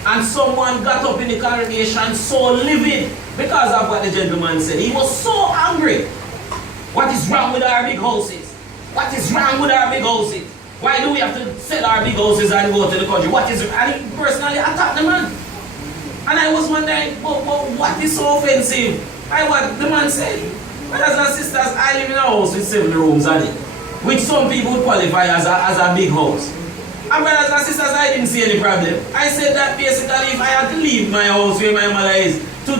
And someone got up in the congregation so livid because of what the gentleman said. He was so angry. What is wrong with our big houses? What is wrong with our big houses? Why do we have to sell our big houses and go to the country? What is it? And he personally attacked the man. And I was wondering, but what is so offensive? What the man said. Brothers and sisters, I live in a house with 7 rooms on it, which some people would qualify as a big house. And brothers and sisters, I didn't see any problem. I said that basically if I had to leave my house where my mother is to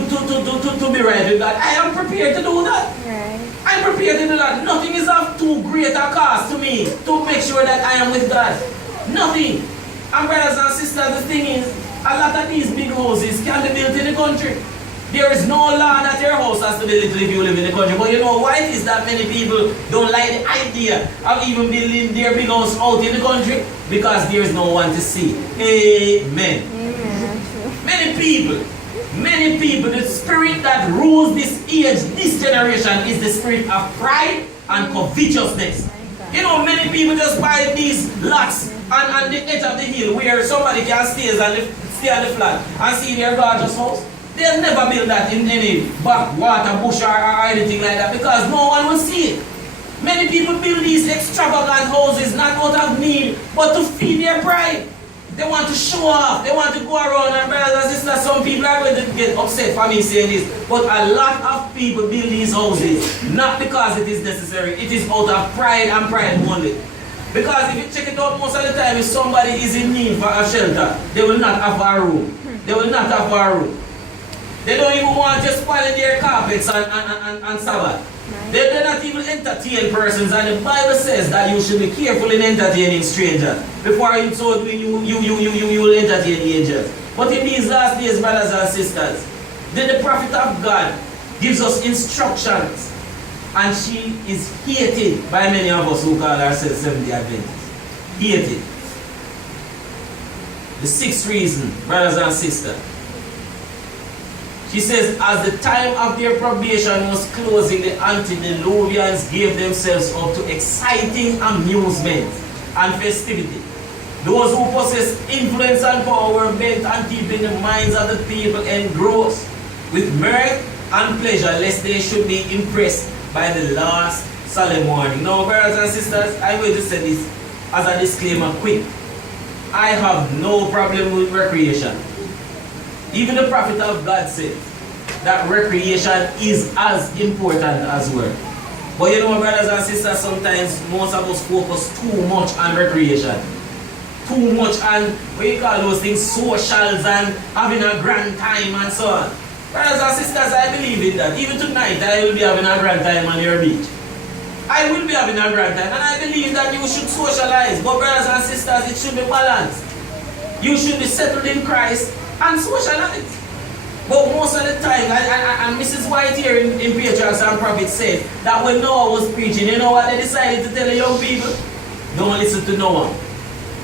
be right with God, I am prepared to do that. Right. I'm prepared to do that. Nothing is of too great a cost to me to make sure that I am with God. Nothing. And brothers and sisters, the thing is, a lot of these big houses can be built in the country. There is no law that your house has to be little if you live in the country. But you know why it is that many people don't like the idea of even building their big house out in the country? Because there is no one to see. Amen. Many people, the spirit that rules this age, this generation, is the spirit of pride and covetousness. You know, many people just buy these lots on the edge of the hill where somebody can stay on the flat and see their gorgeous house. They'll never build that in any backwater bush or anything like that because no one will see it. Many people build these extravagant houses not out of need but to feed their pride. They want to show off. They want to go around, and brothers and sisters, some people are going to get upset for me saying this, but a lot of people build these houses not because it is necessary. It is out of pride and pride only. Because if you check it out most of the time, if somebody is in need for a shelter, they will not have a room. They will not have a room. They don't even want to spoil their carpets and Sabbath. They're not even entertain persons, and the Bible says that you should be careful in entertaining strangers. Before you so doing, you will entertain angels. But in these last days, brothers and sisters, the prophet of God gives us instructions, and she is hated by many of us who call ourselves Seventh-day Adventists. Hated. The sixth reason, brothers and sisters, she says, as the time of their probation was closing, the antediluvians gave themselves up to exciting amusement and festivity. Those who possess influence and power were bent on keeping the minds of the people engrossed with mirth and pleasure, lest they should be impressed by the last solemn warning. Now, brothers and sisters, I'm going to say this as a disclaimer quick. I have no problem with recreation. Even the prophet of God said that recreation is as important as work. But you know, brothers and sisters, sometimes most of us focus too much on recreation. Too much on, what you call those things, socials and having a grand time and so on. Brothers and sisters, I believe in that. Even tonight, I will be having a grand time on your beach. I will be having a grand time, and I believe that you should socialize. But brothers and sisters, it should be balanced. You should be settled in Christ and socialize. But most of the time, and Mrs. White here in Patriarchs and Prophets said that when Noah was preaching, you know what they decided to tell the young people? Don't listen to Noah.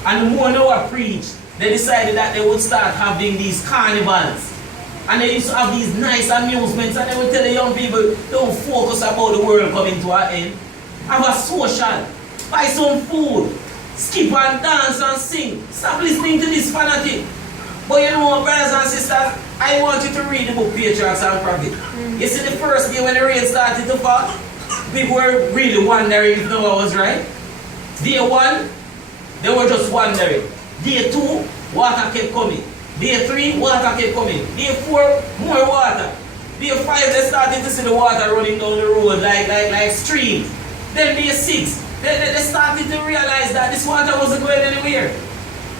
And the more Noah preached, they decided that they would start having these carnivals. And they used to have these nice amusements, and they would tell the young people, don't focus about the world coming to an end. Have a social, buy some food, skip and dance and sing. Stop listening to this fanatic. But you know, brothers and sisters, I want you to read the book Patriarchs and Prophets. You see, the first day when the rain started to fall, people were really wondering if Noah was right. Day 1, they were just wondering. Day 2, water kept coming. Day 3, water kept coming. Day 4, more water. Day 5, they started to see the water running down the road like streams. Then day 6, they started to realize that this water wasn't going anywhere.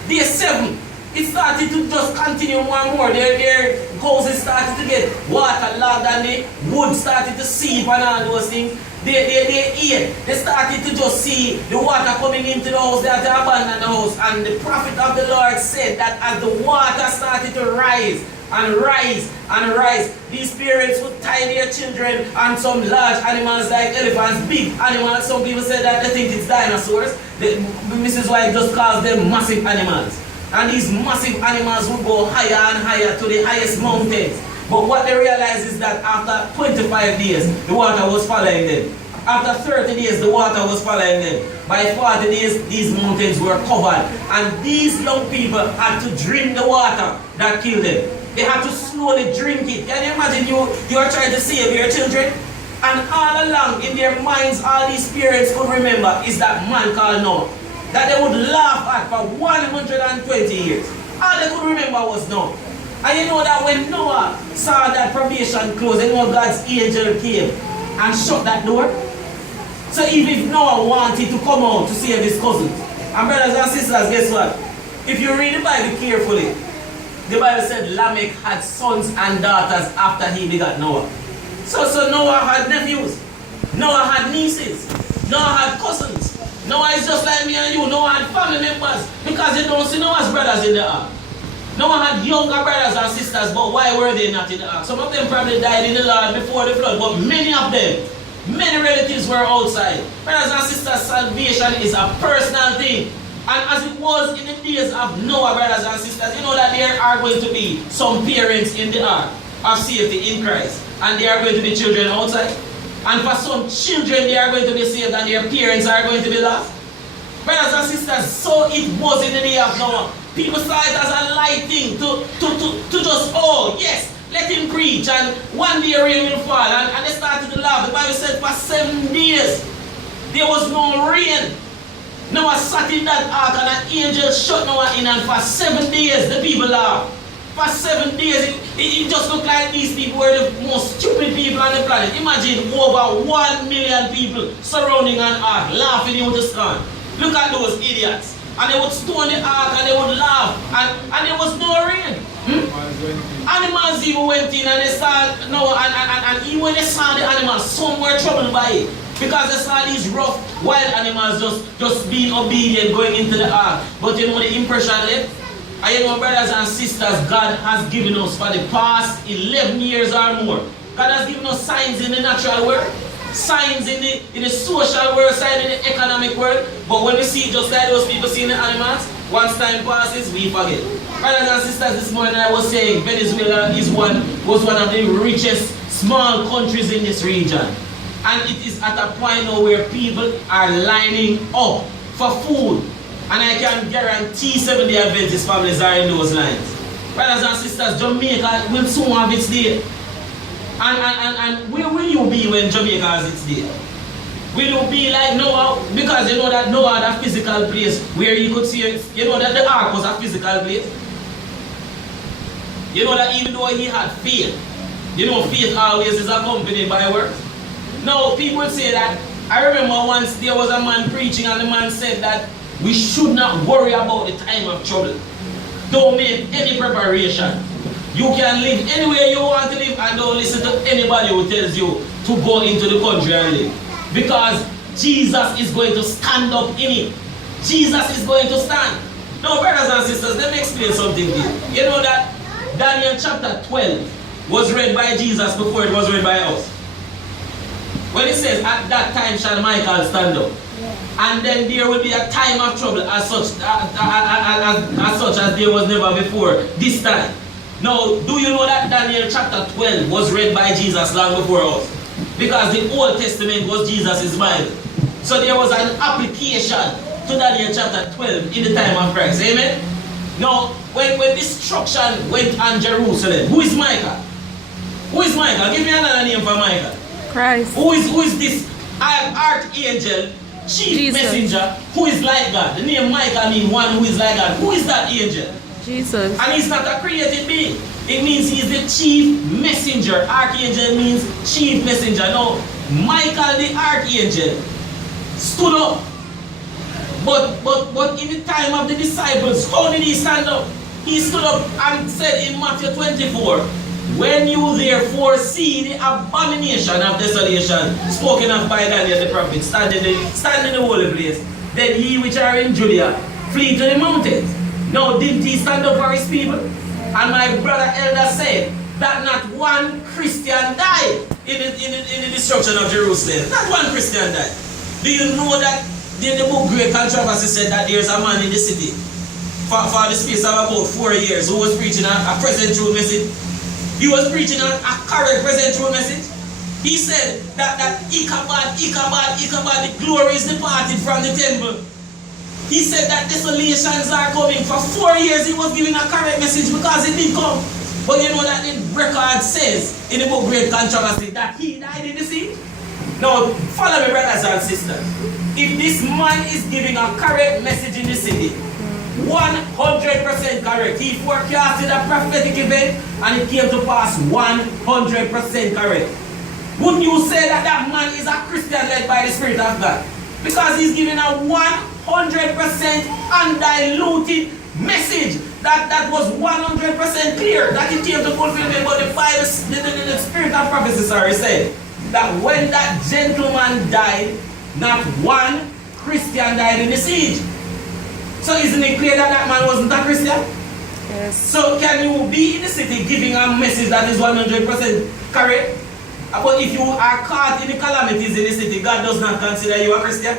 Day 7, it started to just continue more and more. Their houses started to get waterlogged and the wood started to seep and all those things. They 8, they started to just see the water coming into the house. They had to abandon the house. And the prophet of the Lord said that as the water started to rise and rise and rise, these parents would tie their children on some large animals like elephants, big animals. Some people say that they think it's dinosaurs. Mrs. White just calls them massive animals. And these massive animals would go higher and higher to the highest mountains. But what they realized is that after 25 days, the water was following them. After 30 days, the water was following them. By 40 days, these mountains were covered. And these young people had to drink the water that killed them. They had to slowly drink it. Can you imagine you are trying to save your children? And all along in their minds, all these parents could remember is that man called Noah, that they would laugh at for 120 years. All they could remember was Noah. And you know that when Noah saw that probation close, you know God's angel came and shut that door. So even if Noah wanted to come out to save his cousins, and brothers and sisters, guess what? If you read the Bible carefully, the Bible said Lamech had sons and daughters after he begot Noah. So Noah had nephews, Noah had nieces, Noah had cousins. Noah is just like me and you. Noah had family members, because you don't see Noah's brothers in the ark. Noah had younger brothers and sisters, but why were they not in the ark? Some of them probably died in the Lord before the flood, but many of them, many relatives were outside. Brothers and sisters, salvation is a personal thing. And as it was in the days of Noah, brothers and sisters, you know that there are going to be some parents in the ark of safety in Christ. And there are going to be children outside. And for some children, they are going to be saved and their parents are going to be lost. Brothers and sisters, so it was in the day of Noah. People saw it as a light thing to just, oh, yes, let him preach. And one day rain will fall. And they started to laugh. The Bible said for 7 days, there was no rain. Noah sat in that ark and an angel shut Noah in, and for 7 days the people laughed. For 7 days, it just looked like these people were the most stupid people on the planet. Imagine over 1 million people surrounding an ark, laughing you to scorn. Look at those idiots. And they would stone the ark and they would laugh. And there was no rain. Animals even went in and they saw, and even when they saw the animals, some were troubled by it. Because they saw these rough, wild animals just being obedient, going into the ark. But you know the impression left? And you know, brothers and sisters, God has given us for the past 11 years or more. God has given us signs in the natural world, signs in the social world, signs in the economic world. But when we see just like those people seeing the animals, once time passes, we forget. Brothers and sisters, this morning I was saying Venezuela was one of the richest small countries in this region. And it is at a point now where people are lining up for food. And I can guarantee Seventh-day Adventist families are in those lines. Brothers and sisters, Jamaica will soon have its day. And where will you be when Jamaica has its day? Will you be like Noah? Because you know that Noah had a physical place where you could see it. You know that the ark was a physical place. You know that even though he had faith, you know faith always is accompanied by works. Now people say that, I remember once there was a man preaching and the man said that we should not worry about the time of trouble. Don't make any preparation. You can live anywhere you want to live and don't listen to anybody who tells you to go into the country and live. Because Jesus is going to stand up in it. Jesus is going to stand. Now, brothers and sisters, let me explain something to you. You know that Daniel chapter 12 was read by Jesus before it was read by us. When it says, at that time shall Michael stand up. And then there will be a time of trouble as such as there was never before this time. Now, do you know that Daniel chapter 12 was read by Jesus long before us? Because the Old Testament was Jesus' Bible. So there was an application to Daniel chapter 12 in the time of Christ. Amen? Now, when destruction went on Jerusalem, who is Michael? Who is Michael? Give me another name for Michael. Christ. Who is this archangel, chief messenger, who is like God? The name Michael means one who is like God. Who is that angel? Jesus. And he's not a created being. It means he's the chief messenger. Archangel means chief messenger. Now, Michael the archangel stood up. But in the time of the disciples, how did he stand up? He stood up and said in Matthew 24, when you therefore see the abomination of desolation spoken of by Daniel the prophet stand in the holy place, then ye which are in Judea flee to the mountains. Now didn't he stand up for his people? And my brother elder said that not one Christian died in the destruction of Jerusalem. Not one Christian died. Do you know that in the book Great Controversy said that there's a man in the city for the space of about 4 years who was preaching a present truth message? He was preaching a correct present truth message. He said that Ichabod, the glory is departed from the temple. He said that desolations are coming. For 4 years he was giving a correct message because it did come. But you know that the record says in the book Great Controversy that he died in the sea. Now follow me, brothers and sisters. If this man is giving a correct message in the city, 100% correct. He forecasted a prophetic event and it came to pass 100% correct. Wouldn't you say that that man is a Christian led by the Spirit of God? Because he's giving a 100% undiluted message that was 100% clear that it came to fulfillment. But the Bible, the Spirit of prophecy, said that when that gentleman died, not one Christian died in the siege. So isn't it clear that that man wasn't a Christian? Yes. So can you be in the city giving a message that is 100% correct? But if you are caught in the calamities in the city, God does not consider you a Christian?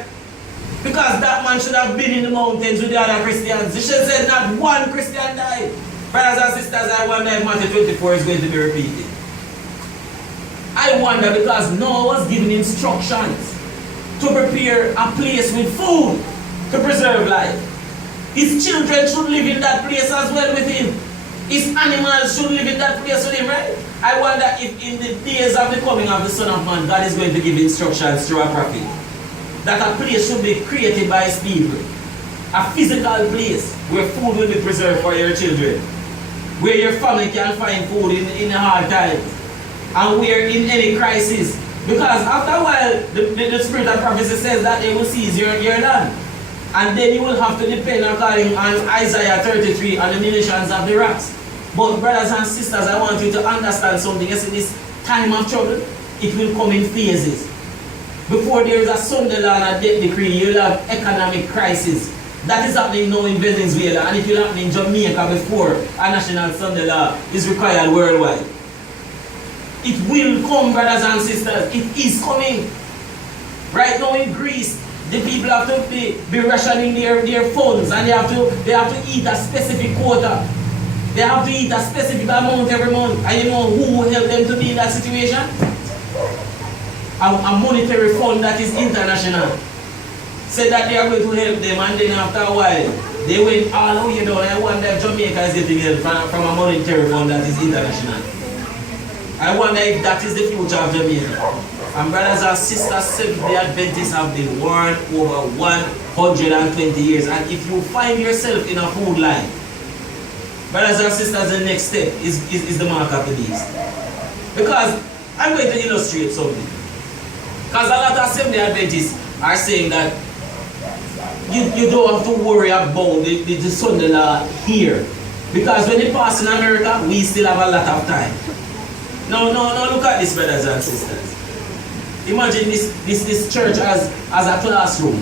Because that man should have been in the mountains with the other Christians. He should have said not one Christian died. Brothers and sisters, I wonder if Matthew 24 is going to be repeated. I wonder because Noah was given instructions to prepare a place with food to preserve life. His children should live in that place as well with him. His animals should live in that place with him, right? I wonder if in the days of the coming of the Son of Man, God is going to give instructions through a prophet. That a place should be created by his people. A physical place where food will be preserved for your children. Where your family can find food in the hard times. And where in any crisis. Because after a while, the spirit of prophecy says that they will seize your land. And then you will have to depend on Isaiah 33 and the nations of the rocks. But brothers and sisters, I want you to understand something. You see, this time of trouble, it will come in phases. Before there is a Sunday law and a death decree, you will have economic crisis. That is happening now in Venezuela, and it will happen in Jamaica before a national Sunday law is required worldwide. It will come, brothers and sisters. It is coming. Right now in Greece, the people have to be rationing their funds, and they have to eat a specific quota. They have to eat a specific amount every month. And you know who will help them to be in that situation? A monetary fund that is international. Said that they are going to help them, and then after a while, they went all the way down. I wonder if Jamaica is getting help from a monetary fund that is international. I wonder if that is the future of Jamaica. And brothers and sisters, Seventh-day Adventists have been warned over 120 years. And if you find yourself in a food line, brothers and sisters, the next step is the mark of the beast. Because I'm going to illustrate something. Because a lot of Seventh-day Adventists are saying that you don't have to worry about the Sunday law here. Because when it passes in America, we still have a lot of time. No, look at this, brothers and sisters. Imagine this church as a classroom.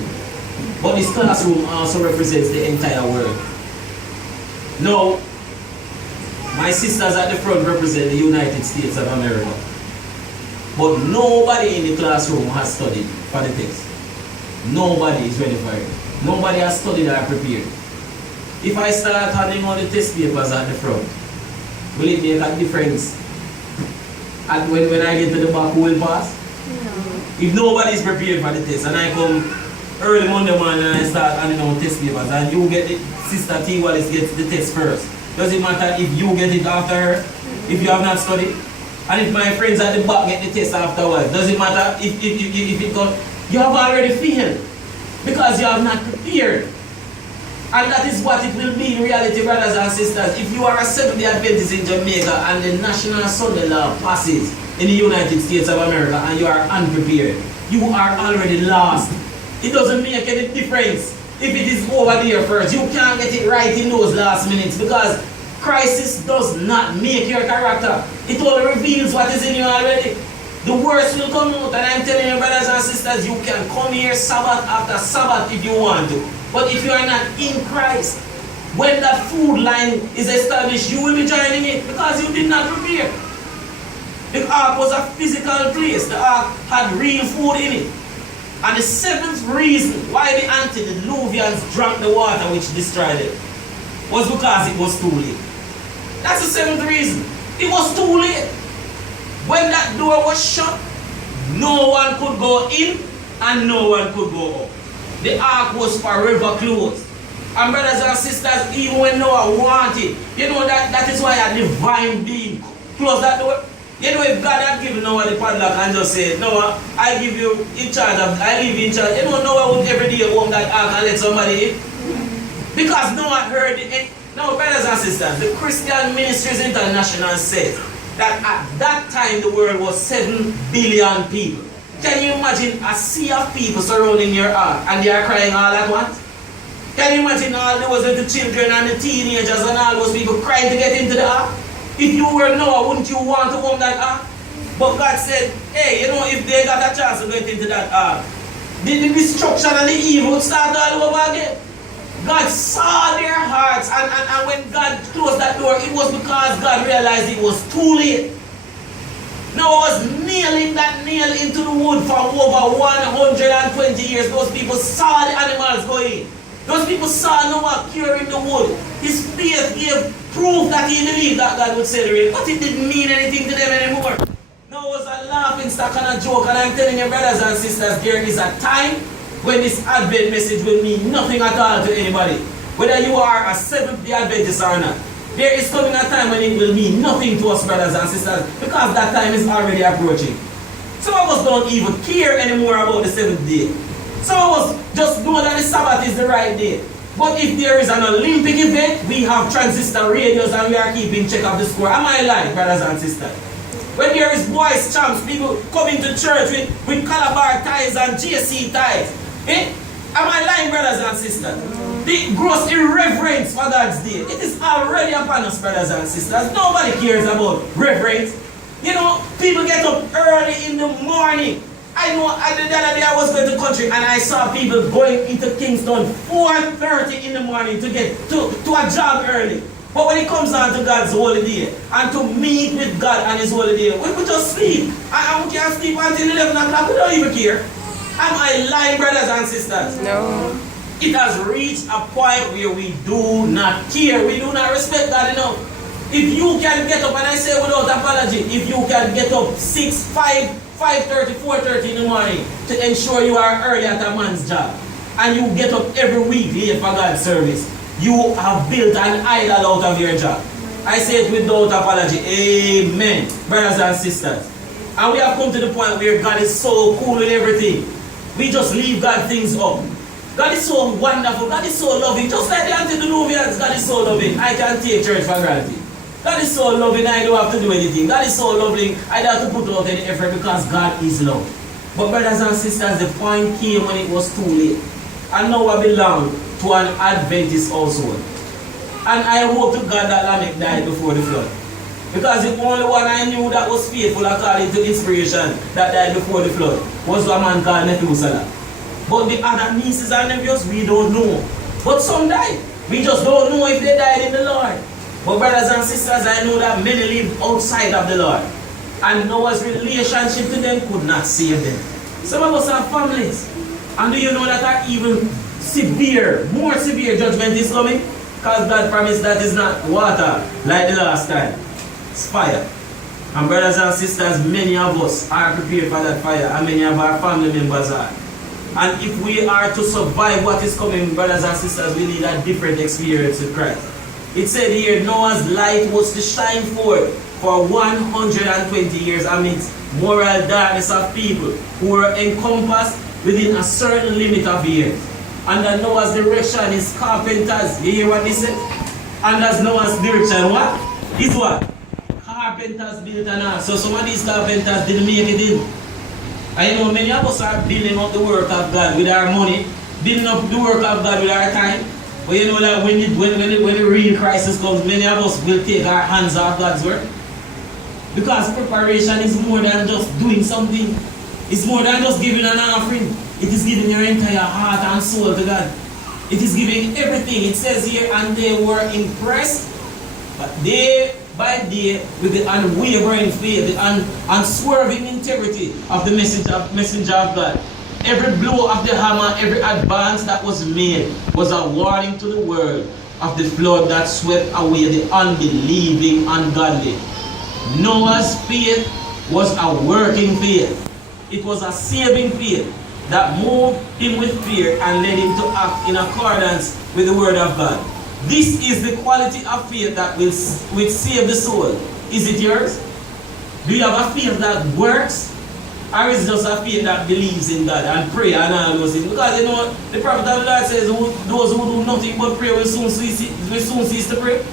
But this classroom also represents the entire world. Now, my sisters at the front represent the United States of America. But nobody in the classroom has studied for the text. Nobody is ready for it. Nobody has studied or prepared. If I start handing out the test papers at the front, will it make a difference? And when I get to the back, who will pass? No. If nobody is prepared for the test, and I come early Monday morning and I start handing out test papers, and you get it, Sister T. Wallace gets the test first. Does it matter if you get it after her? If you have not studied? And if my friends at the back get the test afterwards, does it matter if it comes? You have already failed because you have not prepared. And that is what it will be in reality, brothers and sisters. If you are a Seventh-day Adventist in Jamaica and the national Sunday law passes in the United States of America and you are unprepared, you are already lost. It doesn't make any difference if it is over there first. You can't get it right in those last minutes because crisis does not make your character. It only reveals what is in you already. The worst will come out, and I'm telling you, brothers and sisters, you can come here Sabbath after Sabbath if you want to. But if you are not in Christ, when that food line is established, you will be joining it because you did not prepare. The ark was a physical place. The ark had real food in it. And the seventh reason why the antediluvians drank the water which destroyed it was because it was too late. That's the seventh reason. It was too late. When that door was shut, no one could go in and no one could go out. The ark was forever closed. And brothers and sisters, even when Noah wanted, you know that is why a divine being closed that door. You know, if God had given Noah the padlock and just said, Noah, I give you in charge of, I leave you in charge. You know, Noah would every day open that ark and let somebody in. Because Noah heard it. Now, brothers and sisters, the Christian Ministries International says that at that time the world was 7 billion people. Can you imagine a sea of people surrounding your ark and they are crying all at once? Can you imagine all those little children and the teenagers and all those people crying to get into the ark? If you were Noah, wouldn't you want to own that ark? But God said, hey, you know, if they got a chance to get into that ark, the destruction and the evil would start all over again. God saw their hearts, and when God closed that door, it was because God realized it was too late. Now I was nailing that nail into the wood for over 120 years. Those people saw the animals going. Those people saw Noah curing the wood. His faith gave proof that he believed that God would set the rain, but it didn't mean anything to them anymore. Now it was a laughing stock and a joke, and I'm telling you, brothers and sisters, there is a time when this Advent message will mean nothing at all to anybody. Whether you are a Seventh-day Adventist or not. There is coming a time when it will mean nothing to us, brothers and sisters, because that time is already approaching. Some of us don't even care anymore about the seventh day. Some of us just know that the Sabbath is the right day. But if there is an Olympic event, we have transistor radios and we are keeping check of the score. Am I lying, brothers and sisters? When there is boys champs, people coming to church with Calabar ties and JC ties. Am I lying, brothers and sisters? The gross irreverence for God's day. It is already upon us, brothers and sisters. Nobody cares about reverence. You know, people get up early in the morning. I know the other day I was going to country and I saw people going into Kingston 4:30 in the morning to get to a job early. But when it comes down to God's holy day and to meet with God on his holy day, we just sleep. And we can sleep until 11 o'clock. We don't even care. Am I lying, brothers and sisters? No. It has reached a point where we do not care. We do not respect God enough. If you can get up, and I say without apology, if you can get up 6, 5, 5:30, 4:30 in the morning to ensure you are early at a man's job, and you get up every week late for God's service, you have built an idol out of your job. I say it without apology. Amen. Brothers and sisters. And we have come to the point where God is so cool with everything. We just leave God things up. God is so wonderful. God is so loving. Just like the antediluvians, God is so loving. I can take church for granted. God is so loving, I don't have to do anything. God is so loving, I don't have to put out any effort because God is love. But brothers and sisters, the point came when it was too late. And now I belong to an Adventist household. And I hope to God that Lamech died before the flood. Because the only one I knew that was faithful according to inspiration that died before the flood was a man called Methuselah. But the other nieces and nephews, we don't know. But some died. We just don't know if they died in the Lord. But brothers and sisters, I know that many live outside of the Lord. And Noah's relationship to them could not save them. Some of us have families. And do you know that our even more severe judgment is coming? Because God promised that it's not water like the last time. It's fire. And brothers and sisters, many of us are prepared for that fire. And many of our family members are. And if we are to survive what is coming, brothers and sisters, we need a different experience with Christ. It said here, Noah's light was to shine forth for 120 years amidst moral darkness of people who were encompassed within a certain limit of years. Under Noah's direction, his carpenters, you hear what he said? Under Noah's direction, what? Is what? Carpenters built an ark. So some of these carpenters didn't make it in. I know many of us are building up the work of God with our money, building up the work of God with our time. But you know that when the real crisis comes, many of us will take our hands off God's work. Because preparation is more than just doing something. It's more than just giving an offering. It is giving your entire heart and soul to God. It is giving everything. It says here, and they were impressed, but day by day, with the unwavering faith, the unswerving integrity of the messenger of God. Every blow of the hammer, every advance that was made was a warning to the world of the flood that swept away the unbelieving, ungodly. Noah's faith was a working faith. It was a saving faith that moved him with fear and led him to act in accordance with the word of God. This is the quality of faith that will save the soul. Is it yours? Do you have a faith that works? Or is it just a faith that believes in God and pray and all those things? Because you know, the prophet of the Lord says, those who do nothing but pray will soon cease to pray.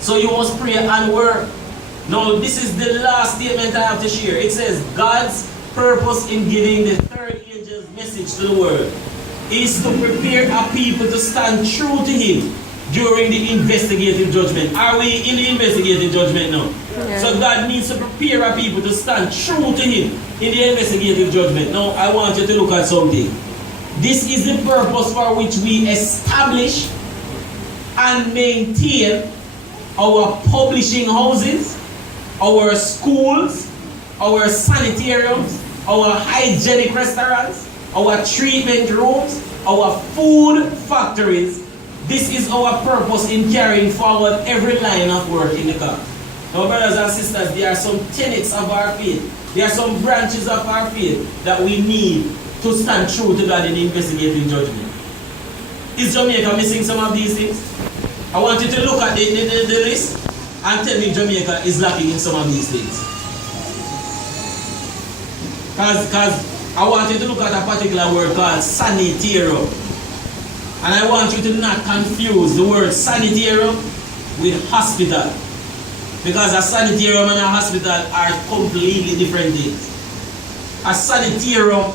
So you must pray and work. Now, this is the last statement I have to share. It says, God's purpose in giving the third angel's message to the world is to prepare a people to stand true to him during the investigative judgment. Are we in the investigative judgment now? Yeah. So God needs to prepare a people to stand true to him in the investigative judgment. Now I want you to look at something. This is the purpose for which we establish and maintain our publishing houses, our schools, our sanitariums, our hygienic restaurants, our treatment rooms, our food factories. This is our purpose in carrying forward every line of work in the camp. Now, brothers and sisters, there are some tenets of our faith. There are some branches of our faith that we need to stand true to God in investigating judgment. Is Jamaica missing some of these things? I want you to look at the list and tell me Jamaica is lacking in some of these things. Because I want you to look at a particular word called sanitarium. And I want you to not confuse the word sanitarium with hospital. Because a sanitarium and a hospital are completely different things. A sanitarium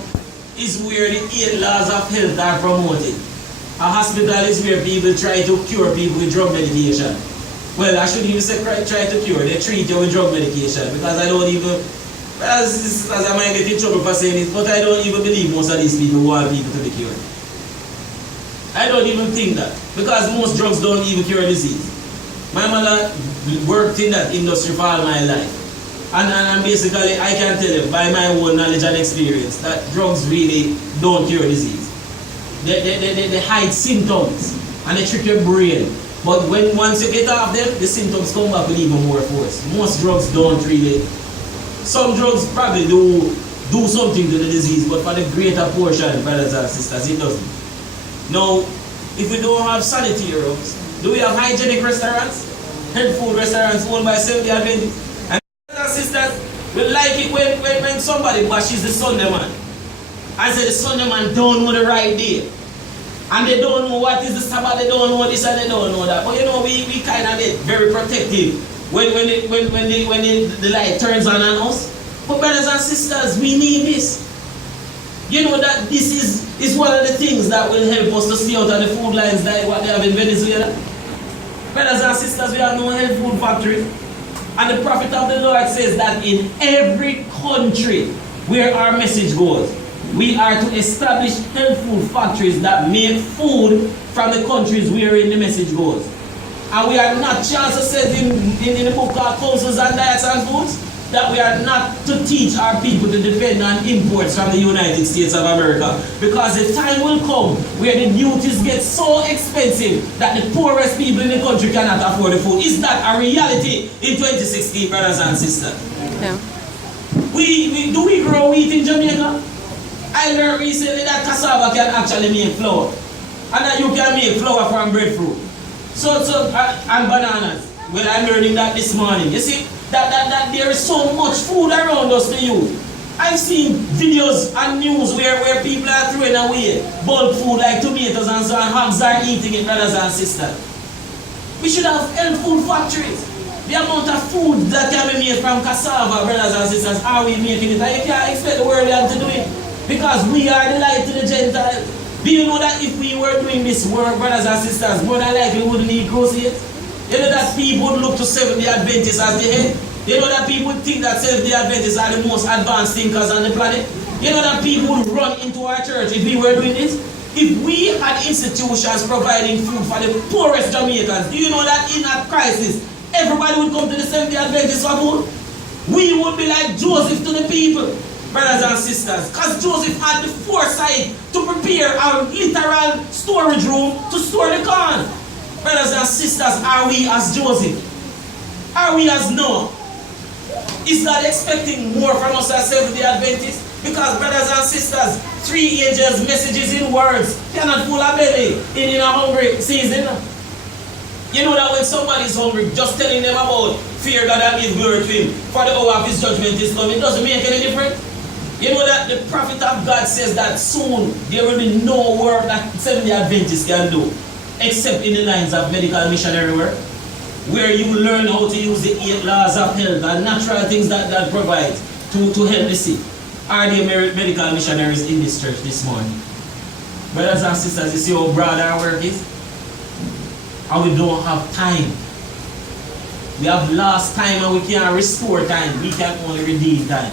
is where the 8 laws of health are promoted. A hospital is where people try to cure people with drug medication. Well, I shouldn't even say try to cure, they treat you with drug medication. Because I don't even, as I might get in trouble for saying it, but I don't even believe most of these people want people to be cured. I don't even think that. Because most drugs don't even cure disease. My mother worked in that industry for all my life. And basically, I can tell you by my own knowledge and experience that drugs really don't cure disease. They hide symptoms and they trick your brain. But once you get off them, the symptoms come back with even more force. Most drugs don't really. Some drugs probably do something to the disease, but for the greater portion, brothers and sisters, it doesn't. Now, if we don't have sanitariums, do we have hygienic restaurants? Health food restaurants owned by Seventh-day Adventists? And brothers and sisters, we like it when somebody bashes the Sunday man. And say the Sunday man don't know the right day. And they don't know what is the Sabbath, they don't know this and they don't know that. But you know, we kind of get very protective when the light turns on us. But brothers and sisters, we need this. You know that this is one of the things that will help us to stay out of the food lines like what they have in Venezuela. Brothers and sisters, we have no health food factory. And the prophet of the Lord says that in every country where our message goes, we are to establish health food factories that make food from the countries wherein the message goes. And we are not, Chancellor says in the book called Counsels and Diets and Foods, that we are not to teach our people to depend on imports from the United States of America. Because the time will come where the duties get so expensive that the poorest people in the country cannot afford the food. Is that a reality in 2016, brothers and sisters? Yeah. Do we grow wheat in Jamaica? I learned recently that cassava can actually make flour. And that you can make flour from breadfruit. And bananas. Well, I'm learning that this morning. You see, that there is so much food around us to use. I've seen videos and news where people are throwing away bulk food like tomatoes and so on. Hogs are eating it, brothers and sisters. We should have health food factories. The amount of food that can be made from cassava, brothers and sisters, are we making it? And you can't expect the world to do it. Because we are the light to the Gentiles. Do you know that if we were doing this work, brothers and sisters, more than likely we wouldn't need groceries? You know that people would look to Seventh-day Adventists as the head? You know that people think that Seventh-day Adventists are the most advanced thinkers on the planet? You know that people would run into our church if we were doing this? If we had institutions providing food for the poorest Jamaicans, do you know that in a crisis, everybody would come to the Seventh-day Adventists for food? We would be like Joseph to the people, brothers and sisters, because Joseph had the foresight to prepare a literal storage room to store the corn. Brothers and sisters, are we as Joseph? Are we as Noah? Is God expecting more from us as Seventh-day Adventists? Because, brothers and sisters, 3 angels' messages in words cannot full a belly in a hungry season. You know that when somebody is hungry, just telling them about fear God and give glory to Him, for the hour of His judgment is coming, doesn't make any difference. You know that the prophet of God says that soon there will be no work that Seventh-day Adventists can do, except in the lines of medical missionary work, where you learn how to use the 8 laws of health and natural things that God provides to help the sick. Are there medical missionaries in this church this morning? Brothers and sisters, you see how broad our work is? And we don't have time. We have lost time and we can't restore time. We can only redeem time.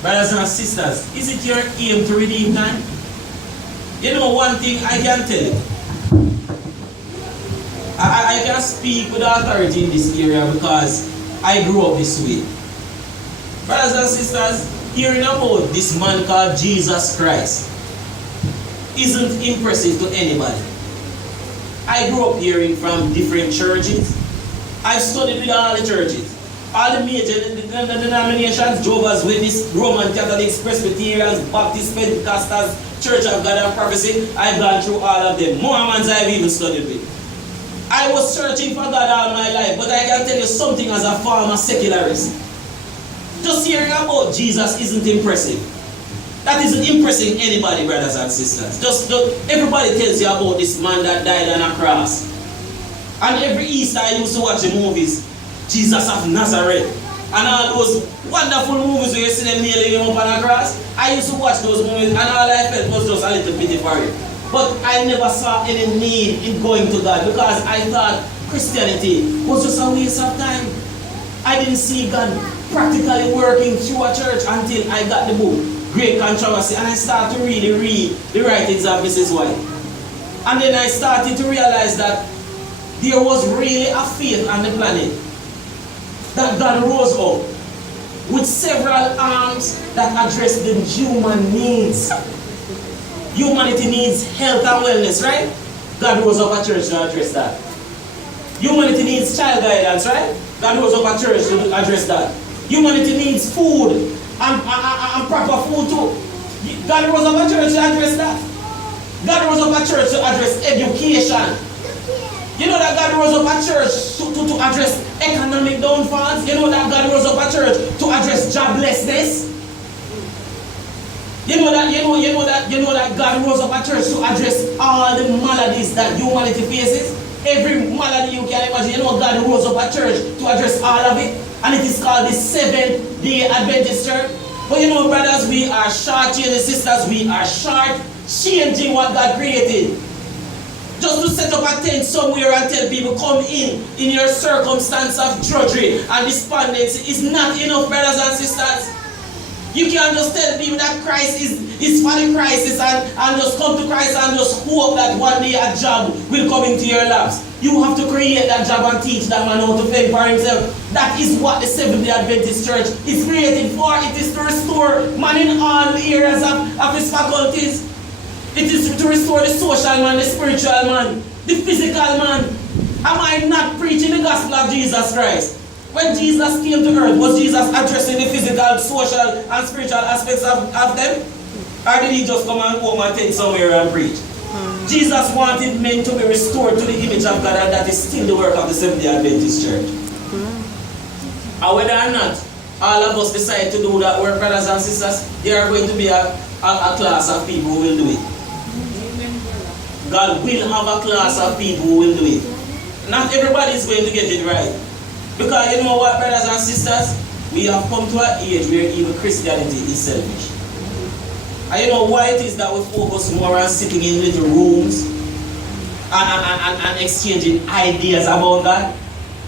Brothers and sisters, is it your aim to redeem time? You know one thing I can tell you. I can speak with authority in this area because I grew up this way. Brothers and sisters, hearing about this man called Jesus Christ isn't impressive to anybody. I grew up hearing from different churches. I've studied with all the churches. All the major denominations, Jehovah's Witness, Roman Catholics, Presbyterians, Baptists, Pentecostals, Church of God and Prophecy. I've gone through all of them. Mormons I've even studied with. I was searching for God all my life, but I can tell you something as a former secularist. Just hearing about Jesus isn't impressive. That isn't impressing anybody, brothers and sisters. Just everybody tells you about this man that died on a cross. And every Easter I used to watch the movies, Jesus of Nazareth, and all those wonderful movies where you see them nailing him up on a cross. I used to watch those movies, and all I felt was just a little pity for it. But I never saw any need in going to God because I thought Christianity was just a waste of time. I didn't see God practically working through a church until I got the book, Great Controversy, and I started to really read the writings of Mrs. White. And then I started to realize that there was really a faith on the planet, that God rose up with several arms that address the human needs. Humanity needs health and wellness, right? God rose up a church to address that. Humanity needs child guidance, right? God rose up a church to address that. Humanity needs food and proper food too. God rose up a church to address that. God rose up a church to address education. You know that God rose up a church to address economic downfalls. You know that God rose up a church to address joblessness. You know that God rose up a church to address all the maladies that humanity faces. Every malady you can imagine, you know God rose up a church to address all of it. And it is called the Seventh-day Adventist Church. But you know, brothers, we are short-changing, sisters, we are short-changing what God created. Just to set up a tent somewhere and tell people, come in your circumstance of drudgery and despondency is not enough, brothers and sisters. You can't just tell people that Christ is for the crisis and just come to Christ and just hope that one day a job will come into your laps. You have to create that job and teach that man how to fend for himself. That is what the Seventh-day Adventist Church is created for. It is to restore man in all areas of his faculties. It is to restore the social man, the spiritual man, the physical man. Am I not preaching the gospel of Jesus Christ? When Jesus came to earth, was Jesus addressing the physical, social, and spiritual aspects of them? Or did he just come and home and take somewhere and preach? Jesus wanted men to be restored to the image of God, and that is still the work of the Seventh-day Adventist Church. And whether or not all of us decide to do that work, brothers and sisters, there are going to be a class of people who will do it. God will have a class of people who will do it. Not everybody is going to get it right. Because you know what, brothers and sisters? We have come to an age where even Christianity is selfish. And you know why it is that we focus more on sitting in little rooms and exchanging ideas about God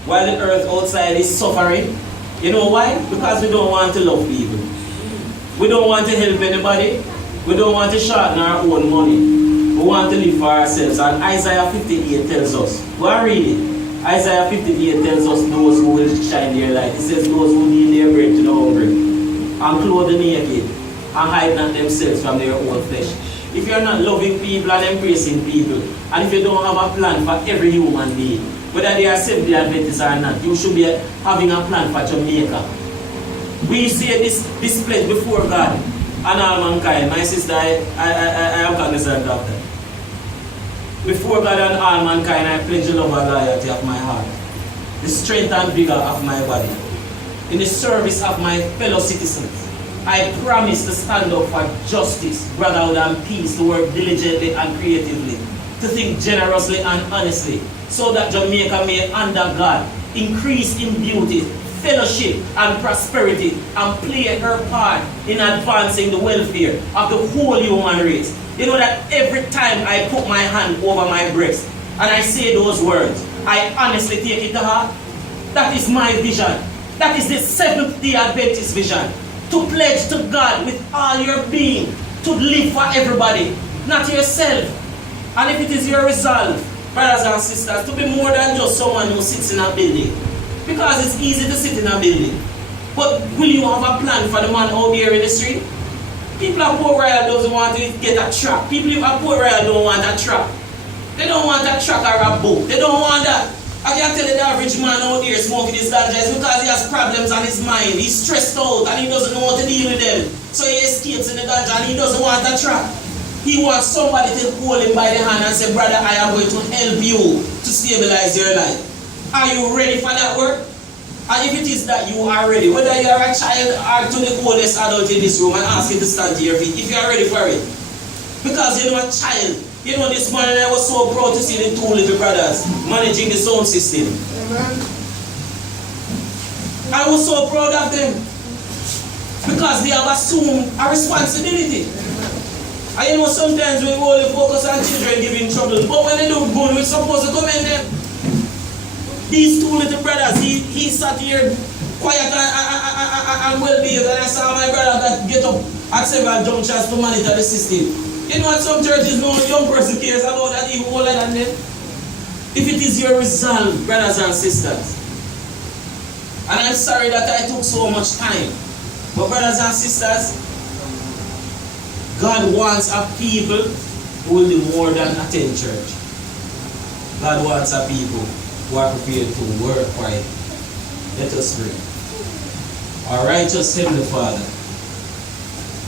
while the earth outside is suffering? You know why? Because we don't want to love people. We don't want to help anybody. We don't want to shorten our own money. We want to live for ourselves. And Isaiah 58 tells us. Go and read it. Isaiah 58 tells us those who will shine their light. It says those who need their bread to the hungry, and clothe the naked, and hide not themselves from their own flesh. If you are not loving people and embracing people, and if you don't have a plan for every human being, whether they are Seventh-day Adventists or not, you should be having a plan for Jamaica. We say this pledge before God and all mankind. My sister, I am cognizant of that. Before God and all mankind, I pledge the love and loyalty of my heart, the strength and vigor of my body, in the service of my fellow citizens. I promise to stand up for justice, brotherhood, and peace, to work diligently and creatively, to think generously and honestly, so that Jamaica may, under God, increase in beauty, fellowship, and prosperity, and play her part in advancing the welfare of the whole human race. You know that every time I put my hand over my breast and I say those words, I honestly take it to heart. That is my vision. That is the Seventh-day Adventist vision. To pledge to God with all your being, to live for everybody. not yourself. And if it is your resolve, brothers and sisters, to be more than just someone who sits in a building. Because it's easy to sit in a building. But will you have a plan for the man out there in the street? People at Port Royal doesn't want to get a truck. People at Port Royal don't want a truck. They don't want a truck or a boat. They don't want that. I can tell you the average man out there smoking his ganja is because he has problems on his mind. He's stressed out and he doesn't know what to deal with them. So he escapes in the ganja and he doesn't want a truck. He wants somebody to hold him by the hand and say, brother, I am going to help you to stabilize your life. Are you ready for that work? And if it is that you are ready, whether you are a child or to the oldest adult in this room, and ask you to stand to your feet, if you are ready for it. Because you know a child, you know this morning I was so proud to see the two little brothers managing the sound system. Amen. I was so proud of them. Because they have assumed a responsibility. And you know sometimes we only focus on children giving trouble, but when they do good, we're supposed to commend them. These two little brothers, he sat here quiet and well-behaved, and I saw my brother that get up at several junctures to monitor the system. You know what some churches know, young person cares about that even older than them. If it is your resolve, brothers and sisters, and I'm sorry that I took so much time, but brothers and sisters, God wants a people who will do more than attend church. God wants a people who are prepared to work for it. Let us pray. Our righteous Heavenly Father,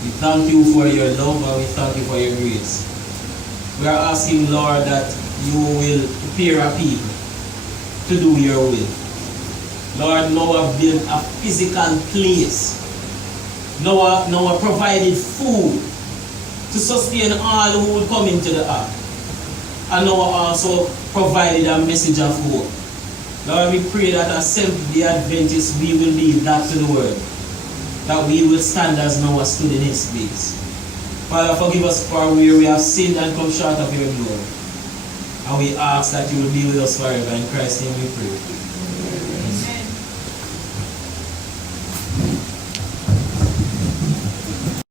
we thank you for your love and we thank you for your grace. We are asking, Lord, that you will prepare a people to do your will. Lord, Noah built a physical place. Noah provided food to sustain all who will come into the ark. And Noah also provided a message of hope. Lord, we pray that as Seventh-day Adventists, we will lead that to the world. That we will stand as Noah stood in his place. Father, forgive us for where we have sinned and come short of your glory. And we ask that you will be with us forever. In Christ's name we pray.